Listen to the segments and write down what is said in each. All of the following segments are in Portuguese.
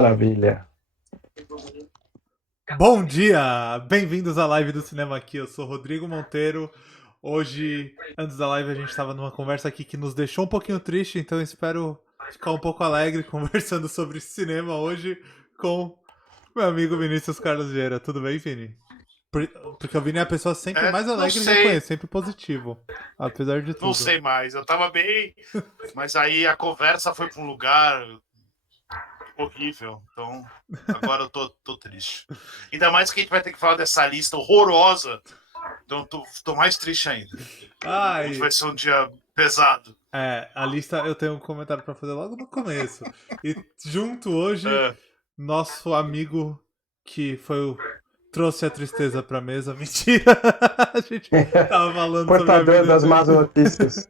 Maravilha. Bom dia! Bem-vindos à live do cinema aqui. Eu sou Rodrigo Monteiro. Hoje, antes da live, a gente estava numa conversa aqui que nos deixou um pouquinho triste, então eu espero ficar um pouco alegre conversando sobre cinema hoje com meu amigo Vinícius Carlos Vieira. Tudo bem, Vini? Porque o Vini é a pessoa sempre É, mais não alegre que eu sei, conheço, sempre positivo, apesar de não tudo. sei mais. Eu tava bem, mas aí a conversa foi para um lugar horrível. Então, agora eu tô triste. Ainda mais que a gente vai ter que falar dessa lista horrorosa. Então, tô mais triste ainda. Hoje Ai, vai ser um dia pesado. a lista eu tenho um comentário pra fazer logo no começo. E junto hoje É, nosso amigo que foi o trouxe a tristeza pra mesa. Mentira! A gente tava falando sobre a Portador vida das dele. más notícias.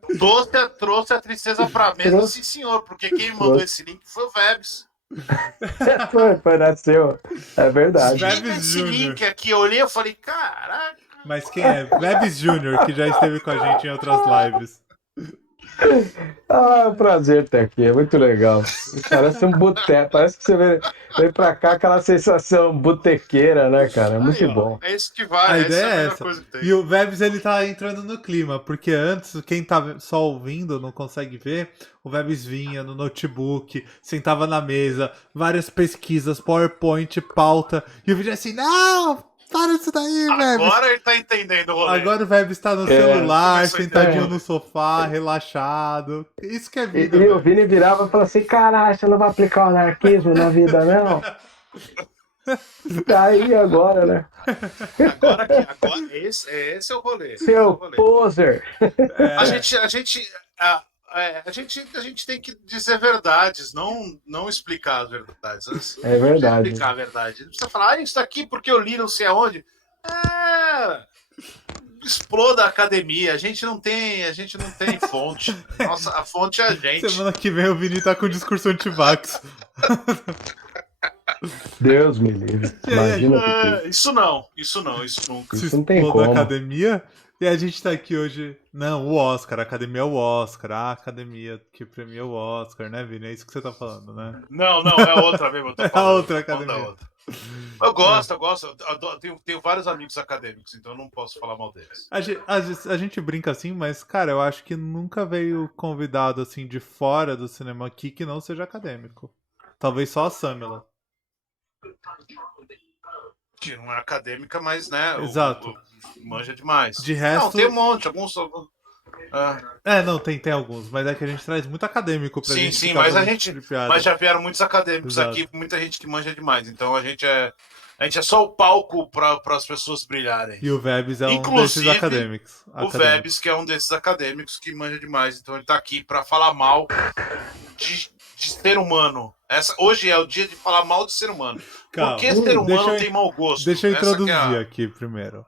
trouxe a tristeza pra mesa, sim, Trouxe, senhor, porque quem me mandou trouxe. esse link foi o Vebs. Foi, nasceu. É verdade. Liga Vebs esse Júnior. link aqui. Eu olhei e falei, caraca. Mas quem é? Vebs Júnior, que já esteve com a gente em outras lives. Ah, é um prazer ter aqui, é muito legal. Parece um boteco, parece que você vem pra cá aquela sensação botequeira, né, cara? É Aí, muito ó. bom. É isso que A vale. ideia Essa é a é melhor essa. coisa que tem. E o Vebs ele tá entrando no clima, porque antes, quem tá só ouvindo, não consegue ver, o Vebs vinha no notebook, sentava na mesa, várias pesquisas, PowerPoint, pauta, e o vídeo é assim, não, para isso daí, Vebs. Agora ele tá entendendo o rolê. Agora o Vebs está no É, Ele celular, começou a sentadinho entender. no é. sofá, relaxado. Isso que é E, vida, e o Vini Vebs. virava e falava assim: caralho, você não vai aplicar o anarquismo na vida, não? Tá aí agora, né? Agora esse é o rolê. Esse é o Seu rolê. poser. A É, gente, a gente, a, a gente tem que dizer verdades, não explicar as verdades. É Não precisa verdade. explicar a verdade. Não precisa falar, isso aqui porque eu li não sei aonde. É, exploda a academia. A gente não tem fonte. Nossa, a fonte é a gente. semana que vem o Vini tá com discurso anti-vax. Deus me livre. E aí a Imagina gente o que que é isso. Isso nunca. se Isso não tem explodiu a como. academia. E a gente tá aqui hoje. Não, o Oscar, a academia é o Oscar. A academia que premia o Oscar, né, Vini? É isso que você tá falando, né? Não, é outra mesmo, É a eu outra tô falando da academia. outra. Eu É. gosto, eu gosto. Eu tenho vários amigos acadêmicos, então eu não posso falar mal deles. A gente brinca assim, mas, cara, eu acho que nunca veio convidado assim de fora do cinema aqui que não seja acadêmico. Talvez só a Samela. Que não é acadêmica, mas, né, Exato. manja demais. De Não, tem um resto. monte, alguns. Não, tem alguns, mas é que a gente traz muito acadêmico pra Sim, gente sim, ficar mas a fazendo esse tipo gente. de Mas piada. já vieram muitos acadêmicos aqui, Exato. muita gente que manja demais. Então a gente é só o palco para as pessoas brilharem. E o Vebs é um desses Inclusive acadêmicos. o Acadêmicos. Vebs, que é um desses acadêmicos que manja demais. Então ele tá aqui para falar mal de ser humano. Hoje é o dia de falar mal de ser humano. Por Calma. que ser Deixa humano eu, tem mau gosto? deixa eu Essa que é introduzir a. aqui primeiro.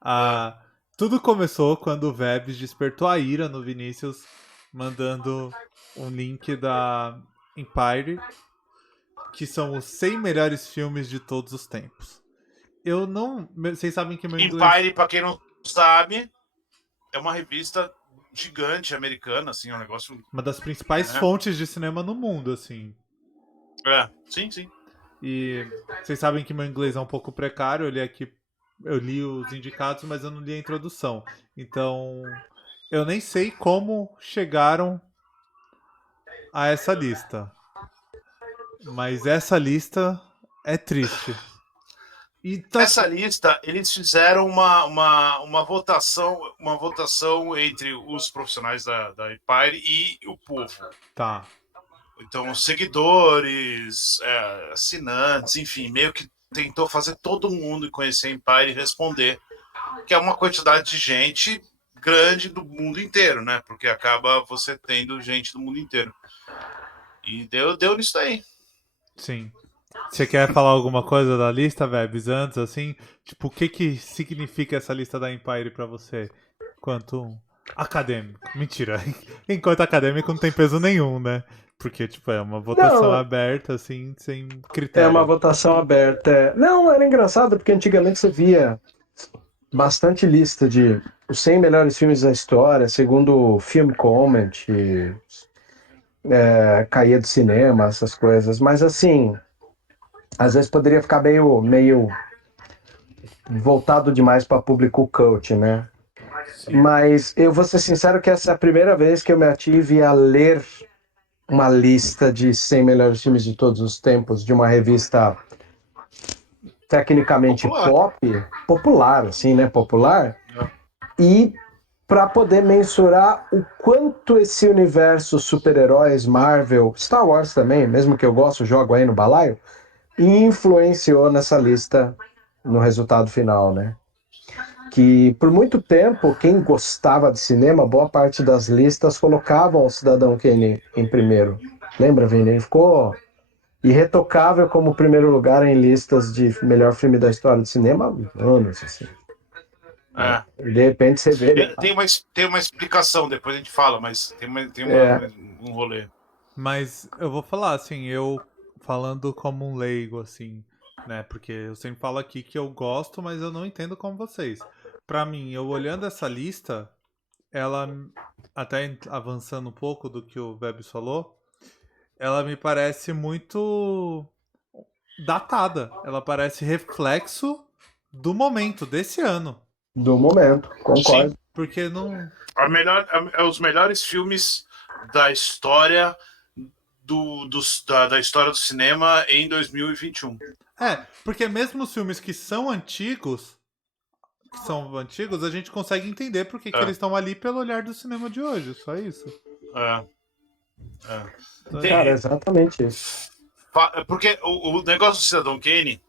a Ah, tudo começou quando o Vebs despertou a ira no Vinícius, mandando um link da Empire, que são os 100 melhores filmes de todos os tempos. Eu não. Vocês sabem que meu inglês. Empire, para quem não sabe, é uma revista gigante americana, assim, é um negócio. Uma das principais Né? fontes de cinema no mundo, assim. Sim, sim. E vocês sabem que meu inglês é um pouco precário, eu li os indicados, mas eu não li a introdução. Então, eu nem sei como chegaram a essa lista. Mas essa lista é triste. E tá. Essa lista, eles fizeram uma votação entre os profissionais da Empire e o povo. Tá. Então, seguidores, assinantes, enfim, meio que tentou fazer todo mundo conhecer a Empire e responder, que é uma quantidade de gente grande do mundo inteiro, né? Porque acaba você tendo gente do mundo inteiro. E deu nisso aí. Sim. Você quer falar alguma coisa da lista, Vebs, antes, assim? Tipo, o que que significa essa lista da Empire pra você? Quanto um acadêmico. Mentira. Enquanto acadêmico não tem peso nenhum, né? Porque, tipo, é uma votação Não, aberta, assim, sem é uma critério. votação aberta. Não, era engraçado porque antigamente você via bastante lista de os 100 melhores filmes da história, segundo o Film Comment, caía do cinema, essas coisas. Mas assim, às vezes poderia ficar meio voltado demais para público cult, né? Sim. Mas eu vou ser sincero que essa é a primeira vez que eu me ative a ler uma lista de 100 melhores filmes de todos os tempos de uma revista tecnicamente Popular. popular, assim, né? Popular. É. E para poder mensurar o quanto esse universo super-heróis, Marvel, Star Wars também, mesmo que eu gosto, jogo aí no balaio, influenciou nessa lista no resultado final, né? Que por muito tempo, quem gostava de cinema, boa parte das listas colocavam o Cidadão Kane em primeiro. Lembra, Vini? Ele ficou irretocável como primeiro lugar em listas de melhor filme da história do cinema há anos, assim. Né? É. E de repente você vê ele. Tem uma explicação, depois a gente fala, mas É, um rolê. Mas eu vou falar, assim, eu falando como um leigo, assim, né? Porque eu sempre falo aqui que eu gosto, mas eu não entendo como vocês. Pra mim, eu olhando essa lista, ela, até avançando um pouco do que o Vebs falou, ela me parece muito datada. Ela parece reflexo do momento, desse ano. do momento, Sim. concordo. Porque não. Os melhores filmes da história da história do cinema em 2021. É, porque mesmo os filmes que são antigos, a gente consegue entender por que que eles É, estão ali pelo olhar do cinema de hoje, só isso. é, é. Então, Cara, Tem- exatamente isso. Porque o negócio do Cidadão Kane,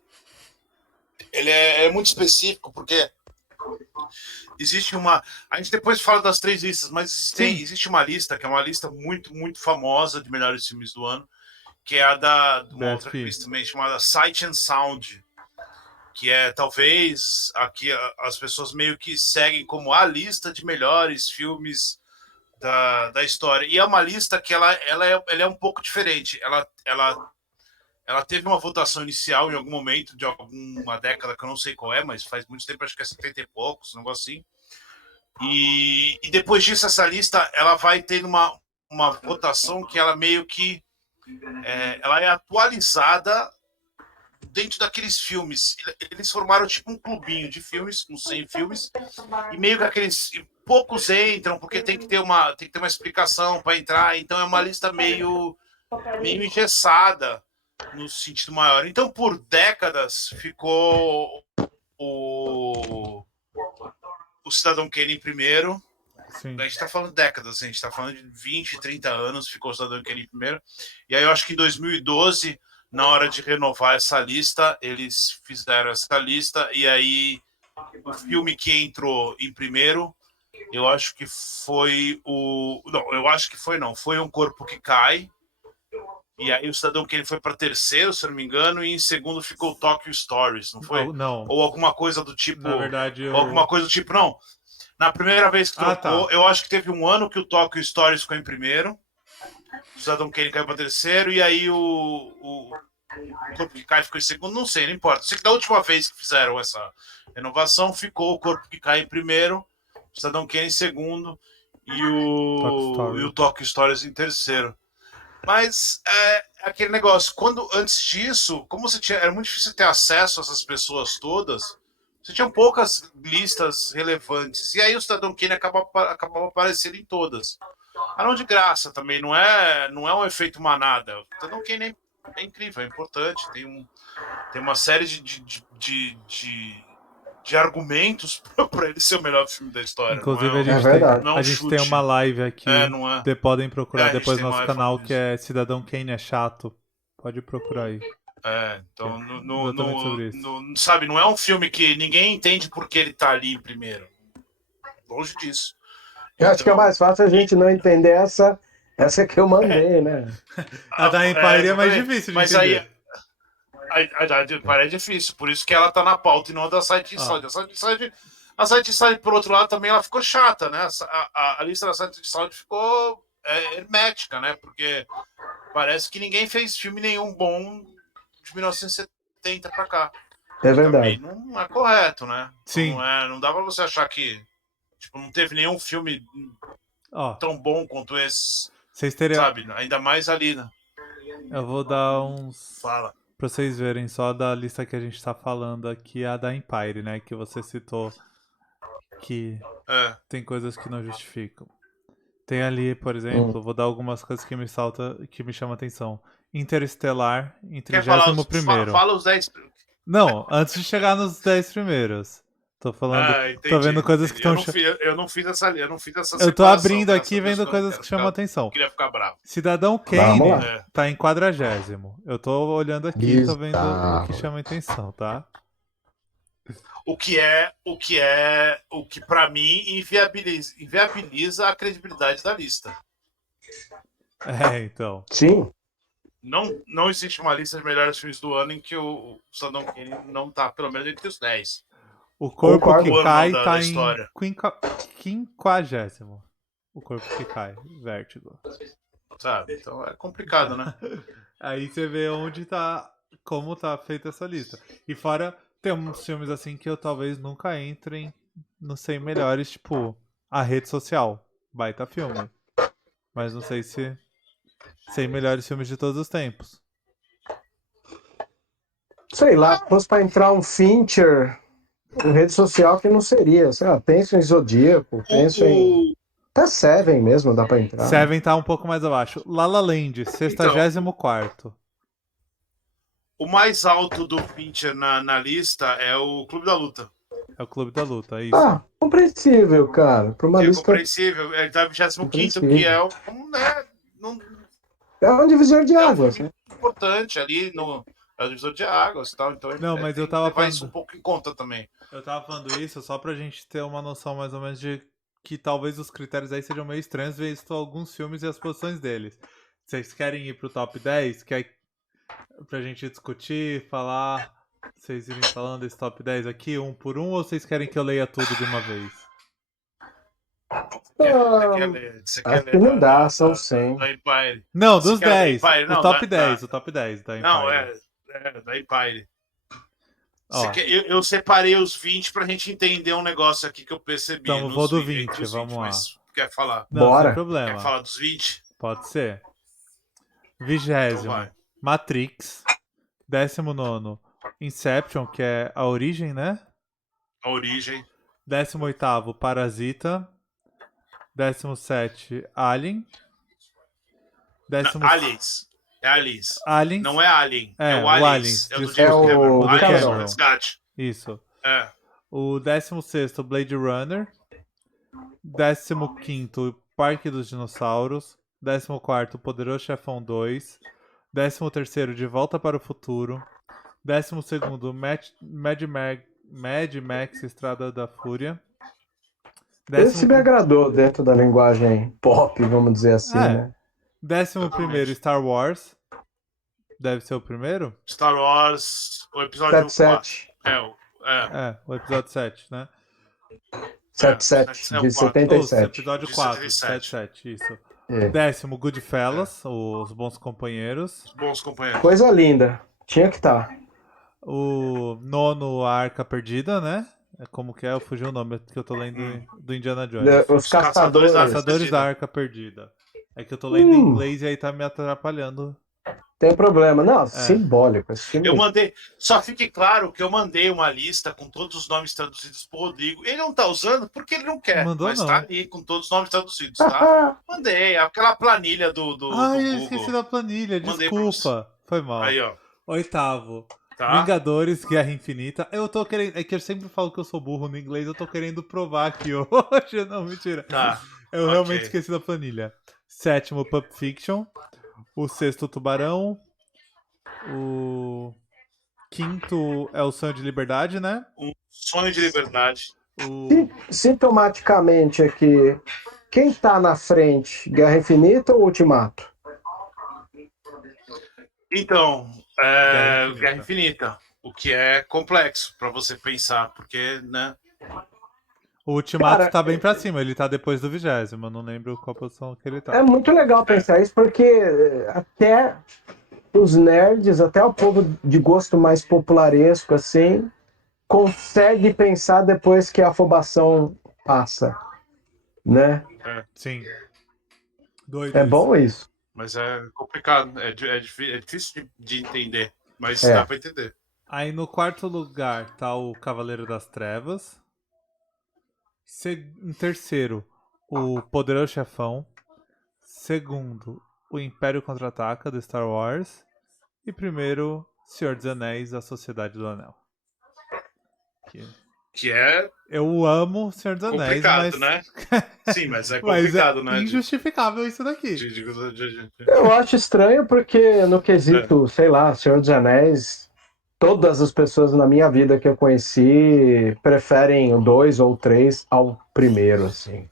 ele é muito específico, porque existe uma. A gente depois fala das três listas, mas sim, existe uma lista, que é uma lista muito, muito famosa de melhores filmes do ano, que é a de uma outra BFI. revista também, chamada Sight and Sound, que é talvez aqui as pessoas meio que seguem como a lista de melhores filmes da história. E é uma lista que ela é um pouco diferente. Ela teve uma votação inicial em algum momento de alguma década que eu não sei qual é, mas faz muito tempo, acho que é 70 e poucos, um negócio assim. E depois disso, essa lista ela vai ter uma votação que ela meio que ela é atualizada dentro daqueles filmes. Eles formaram tipo um clubinho de filmes, com 100 filmes, e meio que aqueles poucos entram, porque tem que ter uma explicação para entrar, então é uma lista meio engessada no sentido maior. Então, por décadas, ficou o Cidadão Kane em primeiro. Sim. A gente está falando de décadas, a gente está falando de 20, 30 anos, ficou o Cidadão Kane em primeiro. E aí eu acho que em 2012, na hora de renovar essa lista, eles fizeram essa lista, e aí o filme que entrou em primeiro, eu acho que foi o. Não, eu acho que foi não. Foi Um Corpo que Cai. E aí o Cidadão Kane foi para terceiro, se eu não me engano, e em segundo ficou o Tokyo Stories, não foi? Não, Ou alguma coisa do tipo. na verdade Ou alguma eu. coisa do tipo, não. Na primeira vez que Ah, trocou, tá. eu acho que teve um ano que o Tokyo Stories ficou em primeiro, o Cidadão Kane caiu para terceiro, e aí o Corpo que Cai ficou em segundo, não sei, não importa. Sei que da última vez que fizeram essa renovação, ficou o Corpo que Cai em primeiro, o Cidadão Kane em segundo, Talk e Story. o Tokyo Stories em terceiro. Mas aquele negócio, antes disso, como era muito difícil ter acesso a essas pessoas todas, você tinha poucas listas relevantes. E aí o Cidadão Kane acabava aparecendo em todas. Ah, não de graça também, não é um efeito manada. O Cidadão Kane é incrível, é importante, tem uma série de argumentos para ele ser o melhor filme da história. Não Inclusive, é, É verdade. não é a um gente tem uma chute. live aqui. Não é. Podem procurar A gente depois tem no uma nosso live falando canal, que disso. é Cidadão Kane é Chato. Pode procurar aí. Que Então, é exatamente sobre isso. sabe, não é um filme que ninguém entende porque ele tá ali em primeiro. Longe disso. Eu acho que é Então, mais fácil a gente não entender essa que eu mandei, né? A da Empire é mais exatamente. difícil de Mas aí entender. é difícil, por isso que ela tá na pauta e não a da Side Ah, Side. A Side Side, por outro lado, também ela ficou chata, né? A lista da Side Side ficou hermética, né? Porque parece que ninguém fez filme nenhum bom de 1970 pra cá. É Que também verdade. não é correto, né? Então sim. não dá pra você achar que tipo, não teve nenhum filme Ó, tão bom quanto esse, vocês teriam. sabe? Ainda mais ali, né? Eu vou dar uns Fala. Pra vocês verem só da lista que a gente tá falando aqui, a da Empire, né? Que você citou que É. tem coisas que não justificam. Tem ali, por Hum. exemplo, vou dar algumas coisas que me chamam atenção. Interestelar em Quer falar 31º. fala os 10. Não, antes de chegar nos 10 primeiros. Tô falando, Entendi. tô vendo coisas que estão... Eu não fiz essa Eu tô abrindo aqui graças a Deus, vendo eu não coisas quero que chamam ficar- atenção. não queria ficar bravo. Cidadão Vamos Kane lá. tá em 40º. Eu tô olhando aqui, tô vendo o que Bizarro. chama atenção, tá? O que para mim inviabiliza a credibilidade da lista. Então. Sim. Não existe uma lista de melhores filmes do ano em que o Cidadão Kane não tá, pelo menos, entre os 10. O Corpo Concordo. que Cai Da tá em história. 50º. O Corpo que Cai, Vértigo. Sabe? Então é complicado, né? Aí você vê onde tá, como tá feita essa lista. E fora, tem uns filmes assim que eu talvez nunca entrem nos 100 melhores, tipo, A Rede Social. Baita filme. Mas não sei se 100 melhores filmes de todos os tempos. Sei lá, fosse pra entrar um Fincher em rede social que não seria. Sei lá, penso em Zodíaco, penso em. Até Seven mesmo dá pra entrar. Seven tá um pouco mais abaixo. La La Land, 64º. O mais alto do Fincher na lista é o Clube da Luta. É o Clube da Luta, é isso. Compreensível, cara. Pra uma Que é lista. compreensível. Ele tá 25º, que é É um divisor de águas, filme né? importante ali no divisor de águas e tal. Então Não, mas tem eu tava que levar falando... isso um pouco em conta também. Eu tava falando isso só pra gente ter uma noção mais ou menos de que talvez os critérios aí sejam meio estranhos, visto alguns filmes e as posições deles. Vocês querem ir pro top 10? Quer pra gente discutir, falar, vocês irem falando desse top 10 aqui, um por um, ou vocês querem que eu leia tudo de uma vez? Você Acho quer que ler não dá, são 100. da Empire? Não, Você dos quer da 10. Empire? O Não, top da- 10, o top 10 da Empire. Não, da Empire. Ó, Eu separei os 20 pra gente entender um negócio aqui que eu percebi. Então, vou do 20, vamos lá. Mas quer falar? Não, Bora. sem problema. Quer falar dos 20? Pode ser. Então 20º, vai. Matrix. 19º, Inception, que é a origem, né? A origem. 18º, Parasita. 17º, Alien. Aliens. É Aliens. Aliens. Não é Alien. É, o o Aliens. Aliens, É o do desculpa. James É o Cameron. do Aliens Cameron. o Resgate. Isso. É. O 16º, Blade Runner. 15º, Parque dos Dinossauros. 14º, Poderoso Chefão 2. 13º, De Volta para o Futuro. 12º, Mad Max Estrada da Fúria. Esse me agradou dentro da linguagem pop, vamos dizer assim, né? 11º, Star Wars. Deve ser o primeiro? Star Wars, o episódio 77. 4. O episódio 7, né? 77, de Ou, 77. episódio De 4, 77. 77, isso. É. 10º, Goodfellas, Os Bons Companheiros. Bons companheiros. Coisa linda. Tinha que estar. O 9º, A Arca Perdida, né? Como que é? Eu fugi o nome que eu tô lendo do Indiana Jones. Os caçadores. Caçadores da Arca Perdida. É que eu tô lendo em inglês e aí tá me atrapalhando. Tem problema. Não, simbólico. Esse filme... Eu mandei, só fique claro que eu mandei uma lista com todos os nomes traduzidos pro Rodrigo. Ele não tá usando porque ele não quer, Mandou mas não. tá ali com todos os nomes traduzidos, tá? Mandei, aquela planilha do Ai, eu Google. esqueci da planilha, Mandei pra desculpa. Foi mal. Aí, ó. 8º, Tá? Vingadores, Guerra Infinita. Eu tô querendo. É que eu sempre falo que eu sou burro no inglês, eu tô querendo provar aqui hoje. Não, mentira. Tá. Eu realmente esqueci da planilha. 7º, Pulp Fiction. O 6º, Tubarão. O 5º é O Sonho de Liberdade, né? Um sonho de liberdade. Sintomaticamente aqui, quem tá na frente? Guerra Infinita ou Ultimato? Então, Guerra Infinita. O que é complexo pra você pensar, porque, né? O Ultimato Cara, tá bem pra cima, ele tá depois do 20º, eu não lembro qual posição que ele tá. É muito legal pensar isso, porque até os nerds, até o povo de gosto mais popularesco, assim, consegue pensar depois que a afobação passa, né? Sim. Doido É isso. bom isso. Mas é complicado, é difícil de entender. Mas É. dá pra entender. Aí no quarto lugar tá o Cavaleiro das Trevas. Em terceiro, o Poderoso Chefão. Segundo, o Império Contra-Ataca do Star Wars. E primeiro, Senhor dos Anéis, A Sociedade do Anel. Que é Eu amo Senhor dos Anéis, complicado, mas... né? Sim, mas é mas é complicado, né? injustificável isso daqui. Eu acho estranho porque no É. quesito, sei lá, Senhor dos Anéis, todas as pessoas na minha vida que eu conheci preferem o 2 ou o 3 ao primeiro, assim.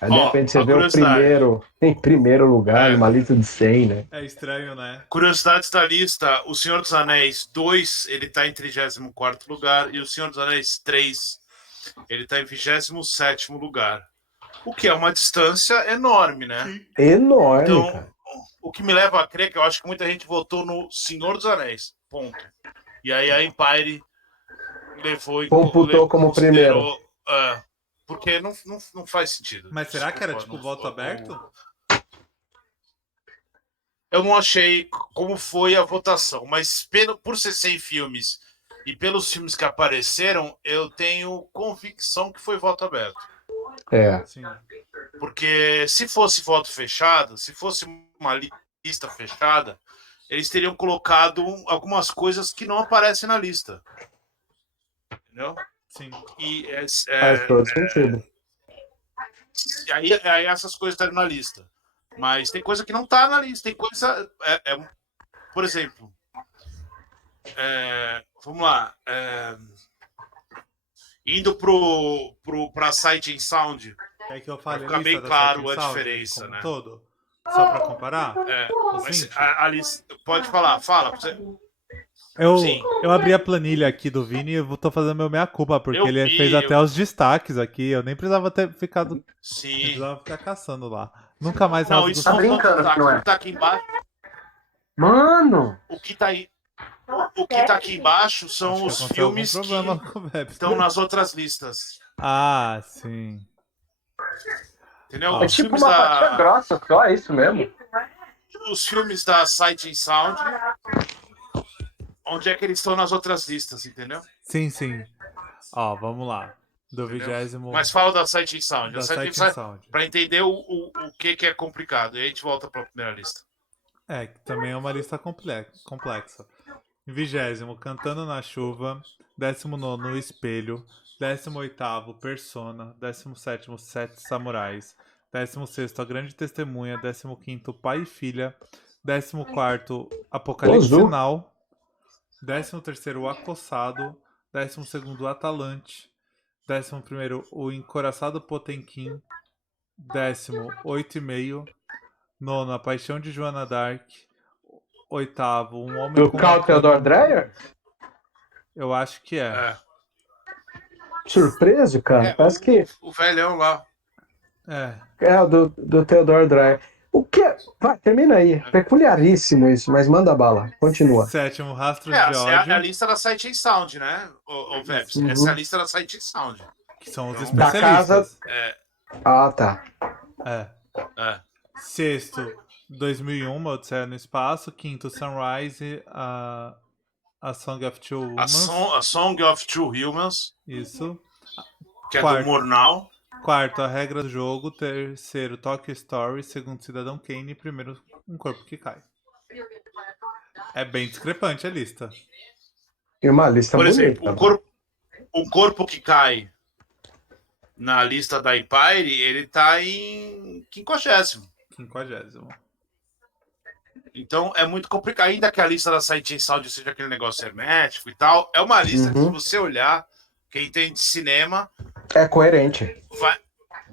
Aí de Ó, repente você a vê o curiosidade. primeiro em primeiro lugar, É, numa lista de 100, né? É estranho, né? curiosidades da lista: O Senhor dos Anéis 2, ele tá em 34º lugar, e O Senhor dos Anéis 3, ele tá em 27º lugar. O que é uma distância enorme, né? Enorme, Então, cara. o que me leva a crer que eu acho que muita gente votou no Senhor dos Anéis, ponto. E aí a Empire levou Computou como primeiro. considerou. Porque não faz sentido. Mas será que era Desculpa, tipo voto aberto? Eu não achei como foi a votação, mas por ser 100 filmes e pelos filmes que apareceram, eu tenho convicção que foi voto aberto. É. Sim. Porque se fosse voto fechado, se fosse uma lista fechada, eles teriam colocado algumas coisas que não aparecem na lista. Entendeu? Sim. E Faz todo sentido. aí essas coisas estão na lista. Mas tem coisa que não está na lista. Tem coisa. Por exemplo, vamos lá. Indo para Sight and Sound, Quer que eu para fale a ficar lista bem da claro Sight a and Sound diferença, como um né? todo? Só pra comparar? Os Mas 20? a lista, pode falar, fala. Sim, Eu abri a planilha aqui do Vini e eu tô fazendo meu meia-culpa, porque eu ele fez vi. até os destaques aqui. Eu nem precisava ter ficado. Nem Sim. precisava ficar caçando lá. Nunca mais Não, rasgo. isso não são destaques. O que tá aqui embaixo. Mano! O que tá aí. O que tá aqui embaixo Acho são que os aconteceu algum filmes problema que com o Web. estão nas outras listas. Ah, sim. Entendeu? Ó. É tipo uma fatia grossa, só é isso mesmo. Os filmes da Sight and Sound, onde é que eles estão nas outras listas, entendeu? Sim, sim. Ó, vamos lá. Do Entendeu? 20º Mas fala da Sight and Sound. da A Sight and Sight and Sound, Sound. para entender o que é complicado. E aí a gente volta para a primeira lista. É, que também é uma lista complexa. Em 20º, Cantando na Chuva. 19º, O Espelho. 18º, Persona. 17º, Sete Samurais. 16º, A Grande Testemunha. 15º, Pai e Filha. 14º, Apocalipse Ozu. Now. 13º, O Acossado. 12º, Atalante. 11º, O Encoraçado Potemkin. 10º, 8,5. Nono, A Paixão de Joana d'Arc. Oitavo, Um Homem Do com uma Carl Theodor Dreyer? Eu acho que é. É. Surpreso, cara. Parece que O velhão lá. É. é o do Theodor Dreyer. O que é? Vai, termina aí. Peculiaríssimo isso, mas manda bala. Continua. Sétimo, Rastros de Essa é Ódio. a lista da Sight and Sound, né, o Vebs? Uhum. Essa é a lista da Sight and Sound. Que são os Então, Da casa. especialistas. Ah, tá. É. Sexto, 2001, Uma Odisseia no Espaço. Quinto, Sunrise, a Song of Two Humans. a Song of Two Humans, Isso. que é do Quarto. Murnau. Quarto, A Regra do Jogo. Terceiro, Tokyo Story. Segundo, Cidadão Kane. Primeiro, Um Corpo que Cai. É bem discrepante a lista. E uma lista Por bonita. exemplo, o corpo que cai na lista da Empire, ele tá em 50º. 50º. Então é muito complicado. Ainda que a lista da Sight and Sound seja aquele negócio hermético e tal, é uma lista que, se você olhar, quem entende de cinema, É coerente.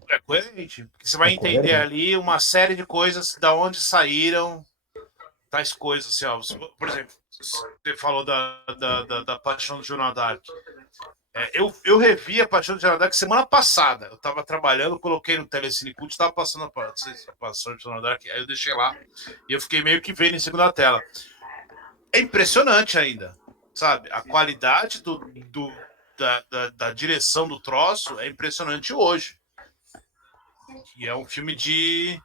é coerente. Porque você vai É entender coerente. ali uma série de coisas da onde saíram tais coisas. Assim, ó, por exemplo, você falou da Paixão do Joana d'Arc. Eu revi a Paixão do Joana d'Arc semana passada. Eu tava trabalhando, coloquei no Telecine Cult, tava passando a Paixão do Joana d'Arc, aí eu deixei lá e eu fiquei meio que vendo em segunda tela. É impressionante ainda, sabe? A qualidade da direção do troço é impressionante hoje. E é um filme de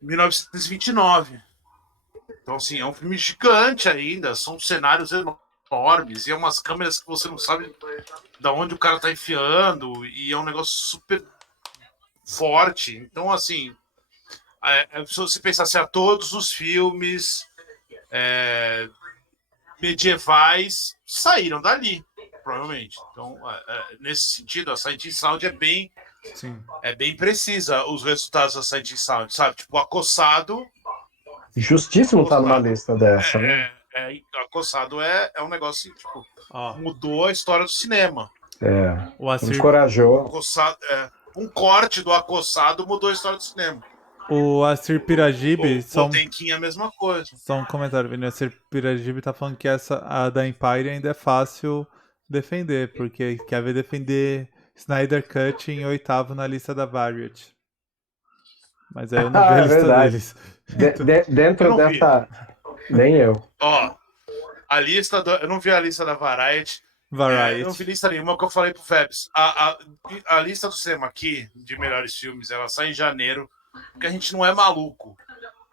1929. Então, assim, é um filme gigante ainda, são cenários enormes, e é umas câmeras que você não sabe de onde o cara tá enfiando, e é um negócio super forte. Então, assim, se você pensar assim, todos os filmes medievais saíram dali, provavelmente. Então, nesse sentido, a Sight and Sound Sim. é bem precisa, os resultados da Sight and Sound, sabe? Tipo, Acossado. Justíssimo tá numa lista dessa, né? Acossado é um negócio assim, tipo, Ó, mudou a história do cinema. o Assir, Encorajou. Acossado, um corte do Acossado mudou a história do cinema. o Assir Piragibe, O Potemkin é a mesma coisa. só um comentário, Vini. O Assir Piragibe tá falando que a da Empire ainda é fácil defender, porque quer ver defender Snyder Cut em 8º na lista da Variety. Mas aí eu não vi a Ah, é lista verdade. deles. Eu Dentro não vi. dessa. Nem eu. Ó, eu não vi a lista da Variety. Variety. Eu não vi lista nenhuma que eu falei pro Febs. A lista do cinema aqui, de melhores filmes, ela sai em janeiro, porque a gente não é maluco.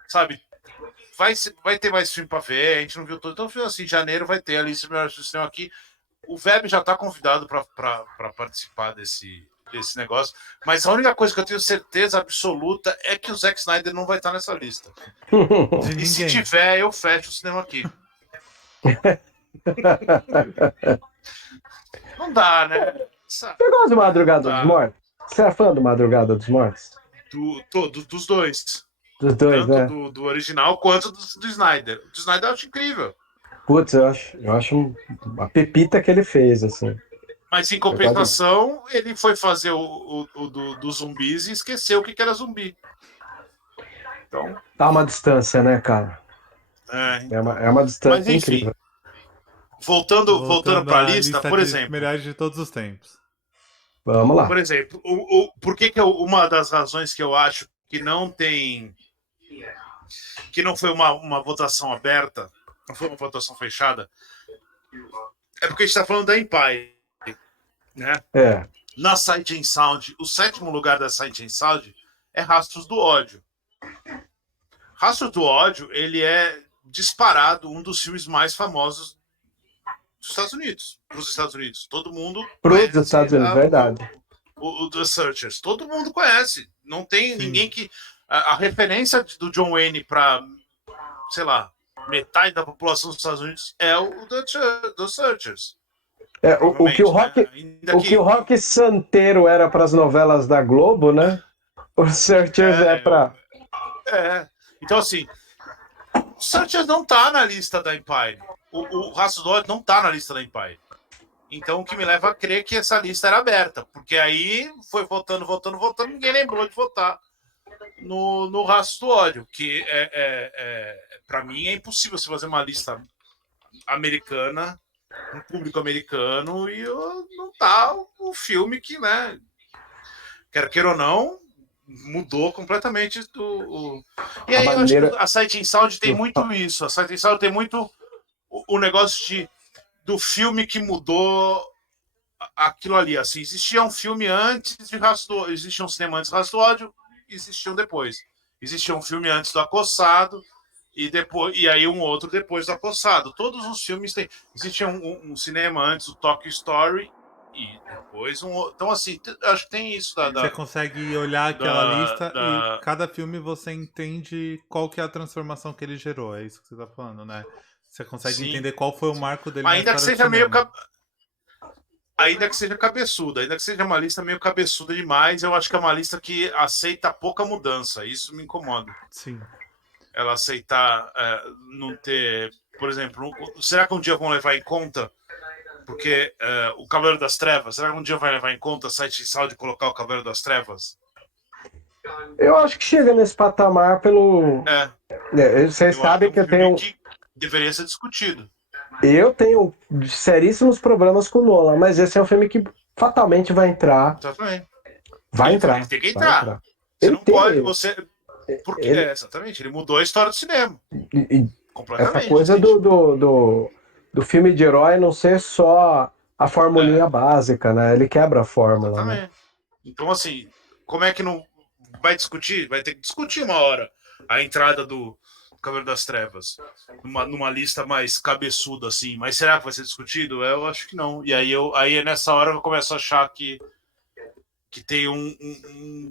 Sabe? Vai ter mais filme pra ver, a gente não viu todo. Então, assim, em janeiro vai ter a lista de melhores filmes do cinema aqui. O Feb já tá convidado pra participar desse negócio, mas a única coisa que eu tenho certeza absoluta é que o Zack Snyder não vai estar nessa lista. De E se ninguém. tiver, eu fecho o cinema aqui. Não dá, né? Você gosta do Madrugada dos Mortos? Você é fã do Madrugada dos Mortos? Dos dois. Dos dois, Tanto né? do original quanto do Snyder. O do Snyder eu acho incrível. Putz, eu acho uma pepita que ele fez, assim. Mas em compensação, ele foi fazer o dos zumbis e esqueceu o que era zumbi. Então. Dá uma distância, né, cara? É uma distância mas, enfim, incrível. Voltando para a lista, por exemplo. Melhores de todos os tempos. Vamos lá. Por exemplo, por que uma das razões que eu acho que não tem. Que não foi uma votação aberta, não foi uma votação fechada, é porque a gente está falando da Empire. Né? Na Sight and Sound, o 7º lugar da Sight and Sound é Rastros do Ódio. Rastros do Ódio, ele é disparado um dos filmes mais famosos dos Estados Unidos, para os Estados Unidos. Todo mundo conhece os Estados Unidos, verdade. O The Searchers. Todo mundo conhece. Não tem ninguém que... A referência do John Wayne para, sei lá, metade da população dos Estados Unidos é o The Searchers. O que o Rock Santeiro era para as novelas da Globo, né? O Searchers é para... Então, assim, o Searchers não tá na lista da Empire. O Rastro do Ódio não tá na lista da Empire. Então, o que me leva a crer que essa lista era aberta. Porque aí foi votando, ninguém lembrou de votar no Rastro do Ódio. Que, para mim, é impossível você fazer uma lista americana, um público americano, e não tá o filme que, né, quer queira ou não, mudou completamente E aí eu acho que a Sight and Sound tem muito isso. A Sight and Sound tem muito o negócio do filme que mudou aquilo ali. Assim, existia um filme antes de Rastro do Ódio, existia um cinema antes do Rastro do Ódio, existia um depois. Existia um filme antes do Acossado, e aí um outro depois do Acossado. Todos os filmes têm. Existia um cinema antes do Tokyo Story e depois um outro. Então, assim, acho que tem isso Você consegue olhar aquela lista e cada filme você entende qual que é a transformação que ele gerou. É isso que você tá falando, né? Você consegue entender qual foi o marco dele na história do cinema. Ainda que seja cabeçuda, ainda que seja uma lista meio cabeçuda demais, eu acho que é uma lista que aceita pouca mudança. Isso me incomoda. Sim. Ela aceitar não ter, por exemplo, será que um dia vão levar em conta? Porque o Cavaleiro das Trevas, será que um dia vai levar em conta a Sight and Sound de colocar o Cavaleiro das Trevas? Eu acho que chega nesse patamar pelo. Vocês sabem que eu tenho. Que deveria ser discutido. Eu tenho seríssimos problemas com o Nolan, mas esse é um filme que fatalmente vai entrar. Exatamente. Vai entrar. Ele tem que entrar. Você não pode. Porque exatamente, ele mudou a história do cinema. Completamente. Essa coisa do filme de herói não ser só a formulinha básica, né? Ele quebra a fórmula. Exatamente. Né? Então, assim, como é que não vai discutir? Vai ter que discutir uma hora a entrada do Cavaleiro das Trevas, numa lista mais cabeçuda, assim. Mas será que vai ser discutido? Eu acho que não. E aí nessa hora eu começo a achar que tem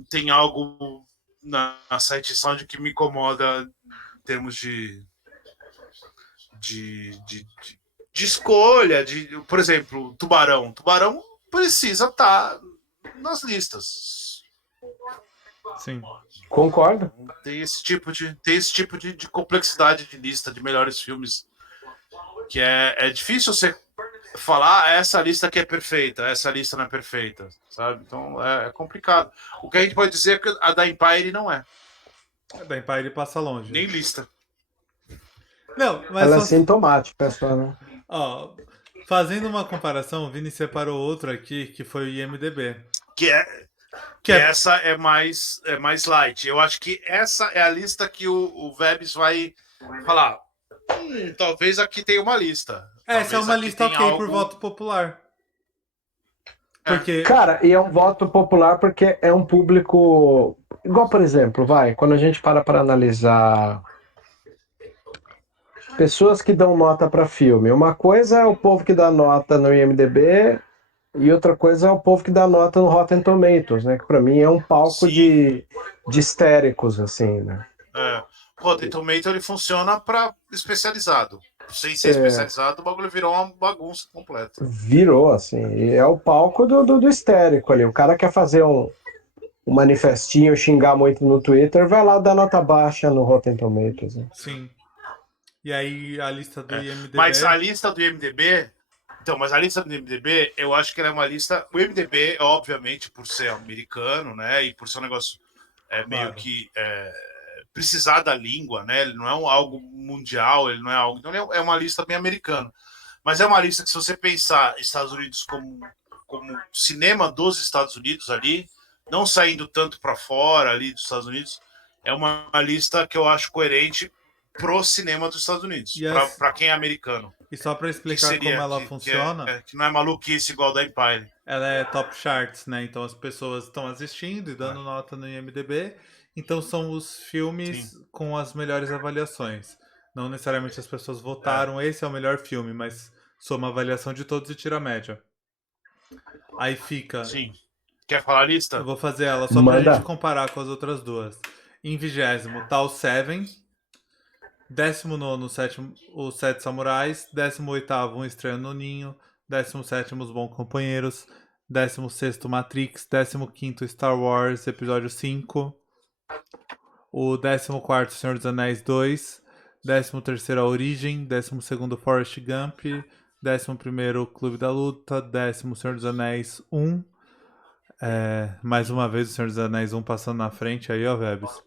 tem algo nessa edição de que me incomoda em termos de escolha, por exemplo, Tubarão. Tubarão precisa estar nas listas. Sim. Concordo. Tem esse tipo de complexidade de lista de melhores filmes que é difícil você falar essa lista aqui é perfeita, essa lista não é perfeita, sabe? Então é complicado. O que a gente pode dizer é que a da Empire não é. A da Empire passa longe. Nem lista. Não, mas Ela é só... sintomática, só, né? Ó, fazendo uma comparação, o Vini separou outro aqui, que foi o IMDB. Que essa é mais light. Eu acho que essa é a lista que o Vebs vai falar. Talvez aqui tenha uma lista. Essa é uma lista ok algo... por voto popular. Porque... Cara, e é um voto popular porque é um público... Igual, por exemplo, quando a gente para analisar pessoas que dão nota para filme. Uma coisa é o povo que dá nota no IMDb e outra coisa é o povo que dá nota no Rotten Tomatoes, né? Que para mim é um palco de histéricos, assim, né? O Rotten Tomatoes ele funciona para especializado. Sem ser especializado, o bagulho virou uma bagunça completa. Virou, assim. E é o palco do histérico ali. O cara quer fazer um manifestinho, xingar muito no Twitter, vai lá dar nota baixa no Rotten Tomatoes. Né? Sim. E aí a lista do IMDb... Mas a lista do IMDb... Então, mas a lista do IMDb, eu acho que ela é uma lista... O IMDb, obviamente, por ser americano, né? E por ser um negócio meio que... precisar da língua, né? Ele não é algo mundial, ele não é algo... Então, é uma lista bem americana. Mas é uma lista que, se você pensar Estados Unidos como cinema dos Estados Unidos ali, não saindo tanto para fora ali dos Estados Unidos, é uma lista que eu acho coerente pro cinema dos Estados Unidos, para quem é americano. E só para explicar como ela funciona... Que não é maluquice igual da Empire. Ela é top charts, né? Então as pessoas estão assistindo e dando nota no IMDb. Então são os filmes com as melhores avaliações. Não necessariamente as pessoas votaram, esse é o melhor filme, mas soma a avaliação de todos e tira a média. Aí fica... Sim. Quer falar a lista? Eu vou fazer ela só pra gente comparar com as outras duas. Em 20º tá o Seven. 19º, os Sete Samurais. 18º, Um Estranho no Ninho. 17º, Os Bons Companheiros. 16º, Matrix. 15º, Star Wars, Episódio 5. O 14º, Senhor dos Anéis 2. 13º, A Origem. 12º, Forrest Gump. 11º, Clube da Luta. 10º, Senhor dos Anéis 1. Mais uma vez o Senhor dos Anéis 1 passando na frente aí, ó, Vebs.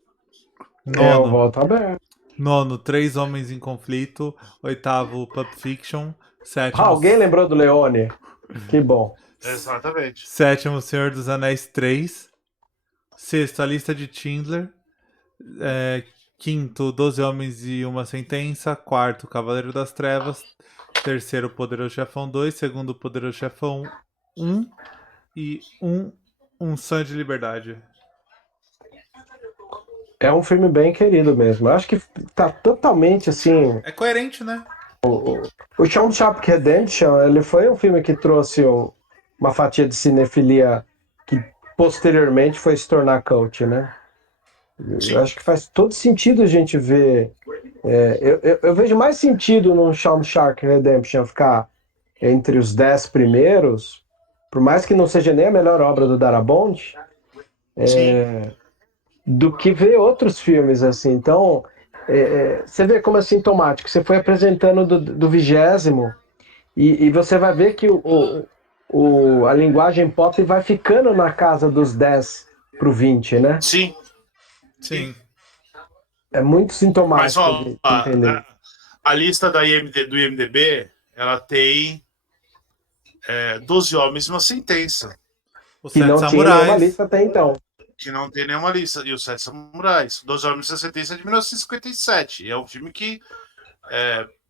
O voto aberto. 9º, Três Homens em Conflito. 8º, Pulp Fiction. 7º... alguém lembrou do Leone? Que bom. Exatamente. 7º, Senhor dos Anéis 3. 6º, A Lista de Schindler. 5º, 12 Homens e Uma Sentença. 4º, Cavaleiro das Trevas. 3º, Poderoso Chefão 2. 2º, Poderoso Chefão 1. E Um Sonho de Liberdade. É um filme bem querido mesmo. Eu acho que tá totalmente assim. É coerente, né? O Shawshank Redemption, ele foi um filme que trouxe uma fatia de cinefilia que posteriormente foi se tornar cult, né? Eu acho que faz todo sentido a gente ver. Eu vejo mais sentido no Shawshank Redemption ficar entre os 10 primeiros, por mais que não seja nem a melhor obra do Darabont, do que ver outros filmes assim. Então, você vê como é sintomático. Você foi apresentando do 20º e você vai ver que a linguagem pop vai ficando na casa dos 10 pro 20, né? Sim. É muito sintomático. Mas, de entender. A lista do IMDb, ela tem 12 Homens e Uma Sentença. Os que Sete não Samurais. tinha nenhuma lista até então. Que não tem nenhuma lista. E os Sete Samurais. 12 Homens e Uma Sentença é de 1957. É um filme que,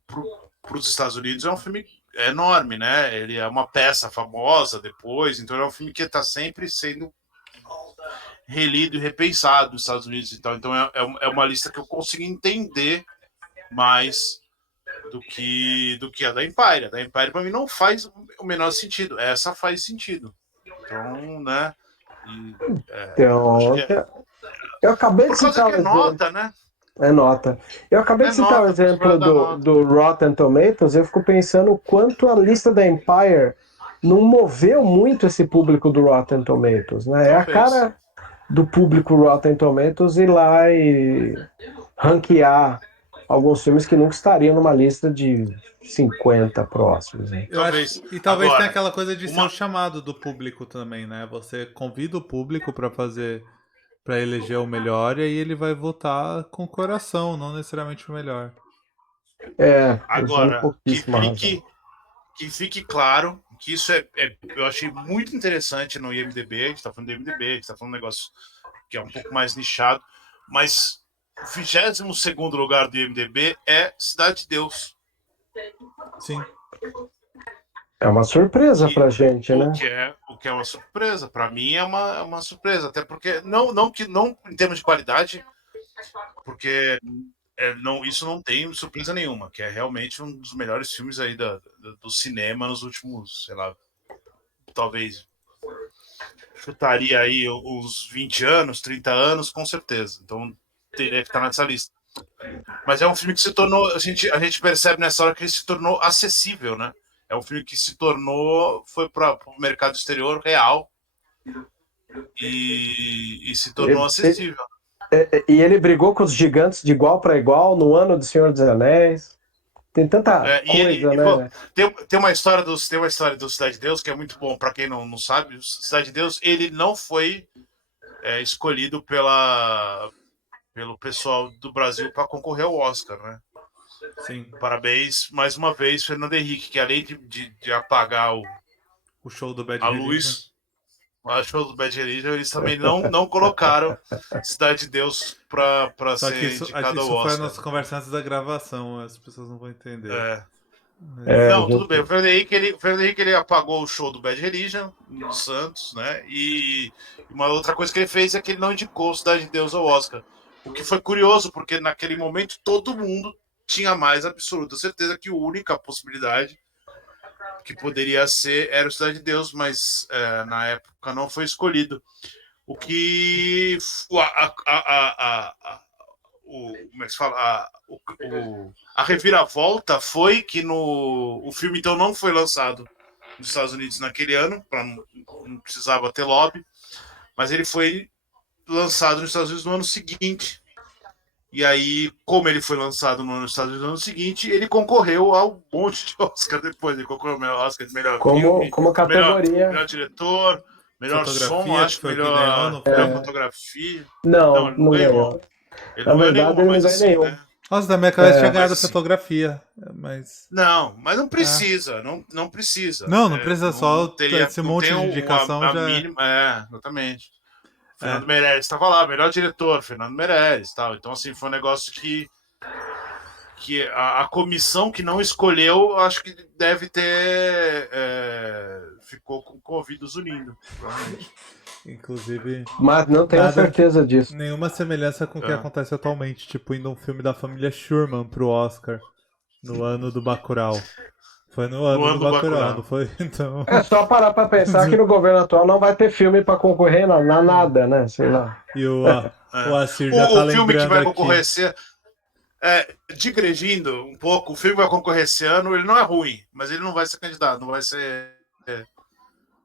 para os Estados Unidos, é um filme enorme, né? Ele é uma peça famosa depois. Então, é um filme que está sempre sendo relido e repensado nos Estados Unidos. Então é uma lista que eu consigo entender mais do que a da Empire. A da Empire, para mim, não faz o menor sentido. Essa faz sentido. Então, né? Então, eu acabei de por causa citar que o é exemplo. nota, né? É nota. Eu acabei É de citar o nota, exemplo da nota. do Rotten Tomatoes, eu fico pensando o quanto a lista da Empire não moveu muito esse público do Rotten Tomatoes, né? É a Talvez. cara do público Rotten Tomatoes ir lá e ranquear alguns filmes que nunca estariam numa lista de 50 próximos, né? Eu acho, Talvez. e talvez tenha Agora, aquela coisa de ser uma... o chamado do público também, né? Você convida o público pra fazer, para eleger o melhor e aí ele vai votar com o coração, não necessariamente o melhor. Usando Agora pouquíssima razão. que fique claro que isso eu achei muito interessante no IMDb. A gente tá falando do IMDb, a gente tá falando de um negócio que é um pouco mais nichado, mas o 22º lugar do IMDb é Cidade de Deus. Sim. É uma surpresa pra gente, né? O que é uma surpresa. Para mim é uma surpresa, até porque não em termos de qualidade, porque isso não tem surpresa nenhuma, que é realmente um dos melhores filmes aí do cinema nos últimos, sei lá, talvez chutaria aí uns 20 anos, 30 anos, com certeza. Então teria que estar nessa lista. Mas é um filme que se tornou, a gente percebe nessa hora que ele se tornou acessível, né? É um filme que foi para o mercado exterior real e se tornou acessível. E ele brigou com os gigantes de igual para igual no ano do Senhor dos Anéis. Tem tanta coisa, né? Tem uma história do Cidade de Deus que é muito bom para quem não sabe. O Cidade de Deus, ele não foi escolhido pelo pessoal do Brasil para concorrer ao Oscar, né? Sim. Parabéns mais uma vez, Fernando Henrique, que além de apagar o show do Bad a Religion. luz, o show do Bad Religion, eles também não colocaram Cidade de Deus para ser indicado ao Oscar. Isso foi a nossa conversa antes da gravação, as pessoas não vão entender. Não, tudo bem. O Fernando Henrique ele apagou o show do Bad Religion no Santos, né? E uma outra coisa que ele fez é que ele não indicou Cidade de Deus ao Oscar. O que foi curioso, porque naquele momento todo mundo tinha mais absoluta certeza que a única possibilidade que poderia ser era o Cidade de Deus, mas na época não foi escolhido. O que como é que se fala? A reviravolta foi que o filme então não foi lançado nos Estados Unidos naquele ano, não precisava ter lobby, mas ele foi lançado nos Estados Unidos no ano seguinte. E aí, como ele foi lançado nos Estados Unidos no ano seguinte, ele concorreu ao monte de Oscar depois. Ele concorreu ao Oscar de melhor filme, como categoria. melhor diretor, melhor som, acho que melhor fotografia. Não ganhou. Ele não ganhou nenhuma, mas assim, né? Nossa, da minha cabeça tinha ganhado fotografia, mas... Não, mas não precisa, não precisa. Não precisa, só teria, esse monte de indicação já... Mínima, exatamente. Fernando Meirelles estava lá, melhor diretor, Fernando Meirelles, tal. Então, assim, foi um negócio que a comissão que não escolheu, acho que deve ter... ficou com ouvidos unindo, provavelmente. Inclusive... Mas não tenho certeza disso. Nenhuma semelhança com o que acontece atualmente, tipo, indo um filme da família Schurman pro Oscar, no ano do Bacurau. Foi no ano do Bacurau, não foi? Então... É só parar pra pensar que no governo atual não vai ter filme pra concorrer na nada, né? Sei lá. E o Assir já tá lembrando aqui. O filme que vai concorrer digredindo um pouco, o filme vai concorrer esse ano, ele não é ruim, mas ele não vai ser candidato, não vai ser...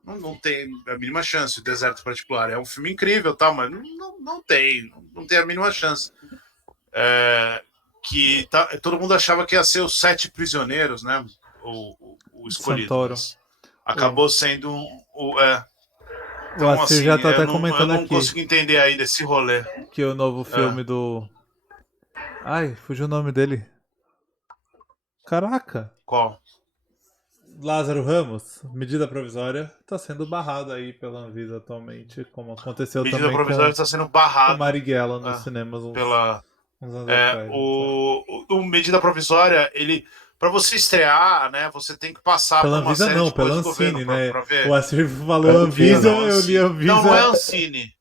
Não tem a mínima chance. O Deserto Particular é um filme incrível, tá, mas não tem a mínima chance. Todo mundo achava que ia ser os 7 Prisioneiros, né? O escolhido. Acabou sendo então, o Assir já tá até comentando aqui. Eu não consigo entender ainda esse rolê. Que o novo filme do... Ai, fugiu o nome dele. Caraca! Qual? Lázaro Ramos, medida provisória, está sendo barrado aí pela Anvisa atualmente, como aconteceu medida também provisória está sendo barrado com Marighella nos cinemas uns anos atrás. O medida provisória, ele, para você estrear, né, você tem que passar pela por uma Anvisa série de pela coisas do Ancine, governo né? pra ver. O Assir falou Anvisa, eu li Anvisa. Não é Ancine.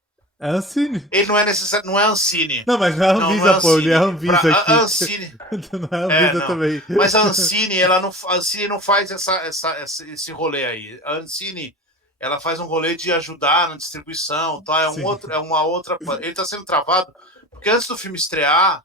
É Ancine. Ele não é necessário, não é Ancine. Não, mas não é Não, não Anvisa, é pô. Ele é Ancine. Anvisa A aqui. Ancine. Não é Anvisa Não. também. Mas a Ancine, a Ancine não faz esse rolê aí. A Ancine, ela faz um rolê de ajudar na distribuição, tá? Sim. É uma outra. Ele tá sendo travado, porque antes do filme estrear,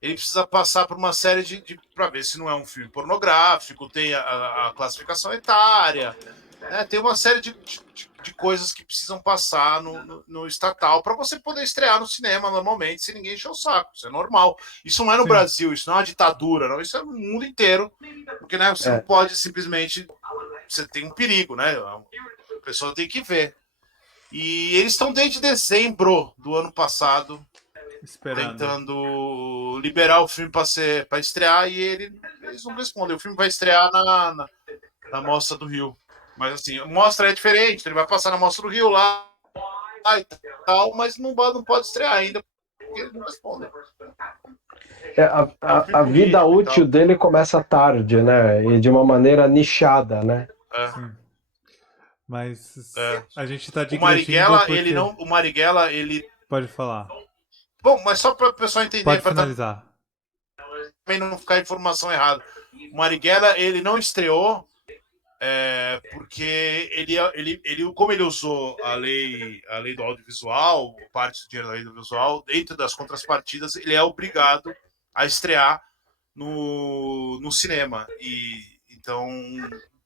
ele precisa passar por uma série para ver se não é um filme pornográfico, tem a classificação etária, né? Tem uma série de coisas que precisam passar no estatal para você poder estrear no cinema normalmente, sem ninguém encher o saco. Isso é normal. Isso não é no Sim. Brasil, isso não é uma ditadura, não. Isso é no mundo inteiro, porque né, você não pode simplesmente. Você tem um perigo, né? A pessoa tem que ver. E eles estão desde dezembro do ano passado Esperando. tentando liberar o filme para estrear e eles não respondem. O filme vai estrear na Mostra do Rio. Mas assim, a mostra é diferente, ele vai passar na Mostra do Rio lá e tal, mas não pode estrear ainda, porque eles não respondem. A vida útil dele começa tarde, né? E de uma maneira nichada, né? Mas a gente tá O Marighella, porque... O Marighella, ele... Pode falar. Bom, mas só para o pessoal entender... Pode finalizar. Também não ficar informação errada. O Marighella, ele não estreou porque como ele usou a lei do audiovisual, parte do dinheiro da lei do audiovisual, dentro das contrapartidas, ele é obrigado a estrear no cinema. E então,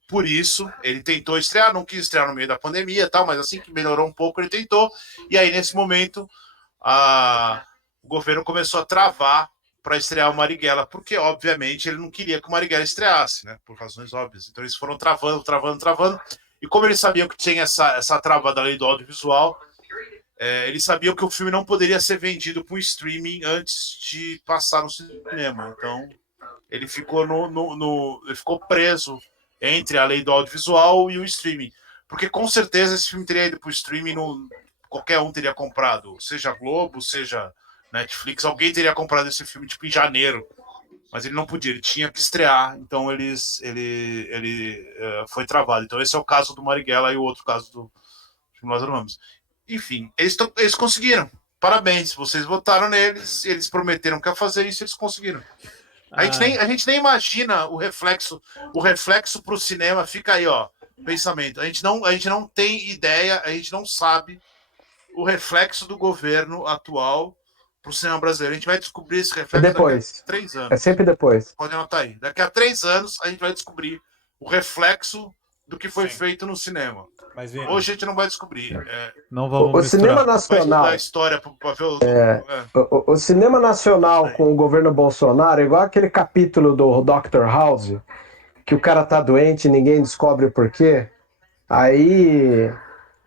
por isso, ele tentou estrear, não quis estrear no meio da pandemia e tal, mas assim que melhorou um pouco, ele tentou. E aí, nesse momento, o governo começou a travar para estrear o Marighella, porque, obviamente, ele não queria que o Marighella estreasse, né? Por razões óbvias. Então, eles foram travando. E como eles sabiam que tinha essa trava da lei do audiovisual, eles sabiam que o filme não poderia ser vendido para o streaming antes de passar no cinema. Então, ele ficou ele ficou preso entre a lei do audiovisual e o streaming. Porque, com certeza, esse filme teria ido para o streaming, qualquer um teria comprado, seja Globo, seja Netflix, alguém teria comprado esse filme tipo em janeiro, mas ele não podia, ele tinha que estrear, então ele foi travado. Então esse é o caso do Marighella e o outro caso do filme Lázaro Ramos. Enfim, eles conseguiram. Parabéns, vocês votaram neles, eles prometeram que ia fazer isso, eles conseguiram. A gente nem imagina o reflexo para o cinema. Fica aí, ó, pensamento. A gente não tem ideia, a gente não sabe o reflexo do governo atual para o cinema brasileiro. A gente vai descobrir esse reflexo depois. Daqui a 3 anos. É sempre depois. Pode anotar aí. Daqui a 3 anos a gente vai descobrir o reflexo do que foi feito no cinema. Mas, hoje a gente não vai descobrir. Não vamos o cinema nacional. Vai a história para ver o cinema nacional com o governo Bolsonaro é igual aquele capítulo do Dr. House, que o cara tá doente e ninguém descobre o porquê. Aí,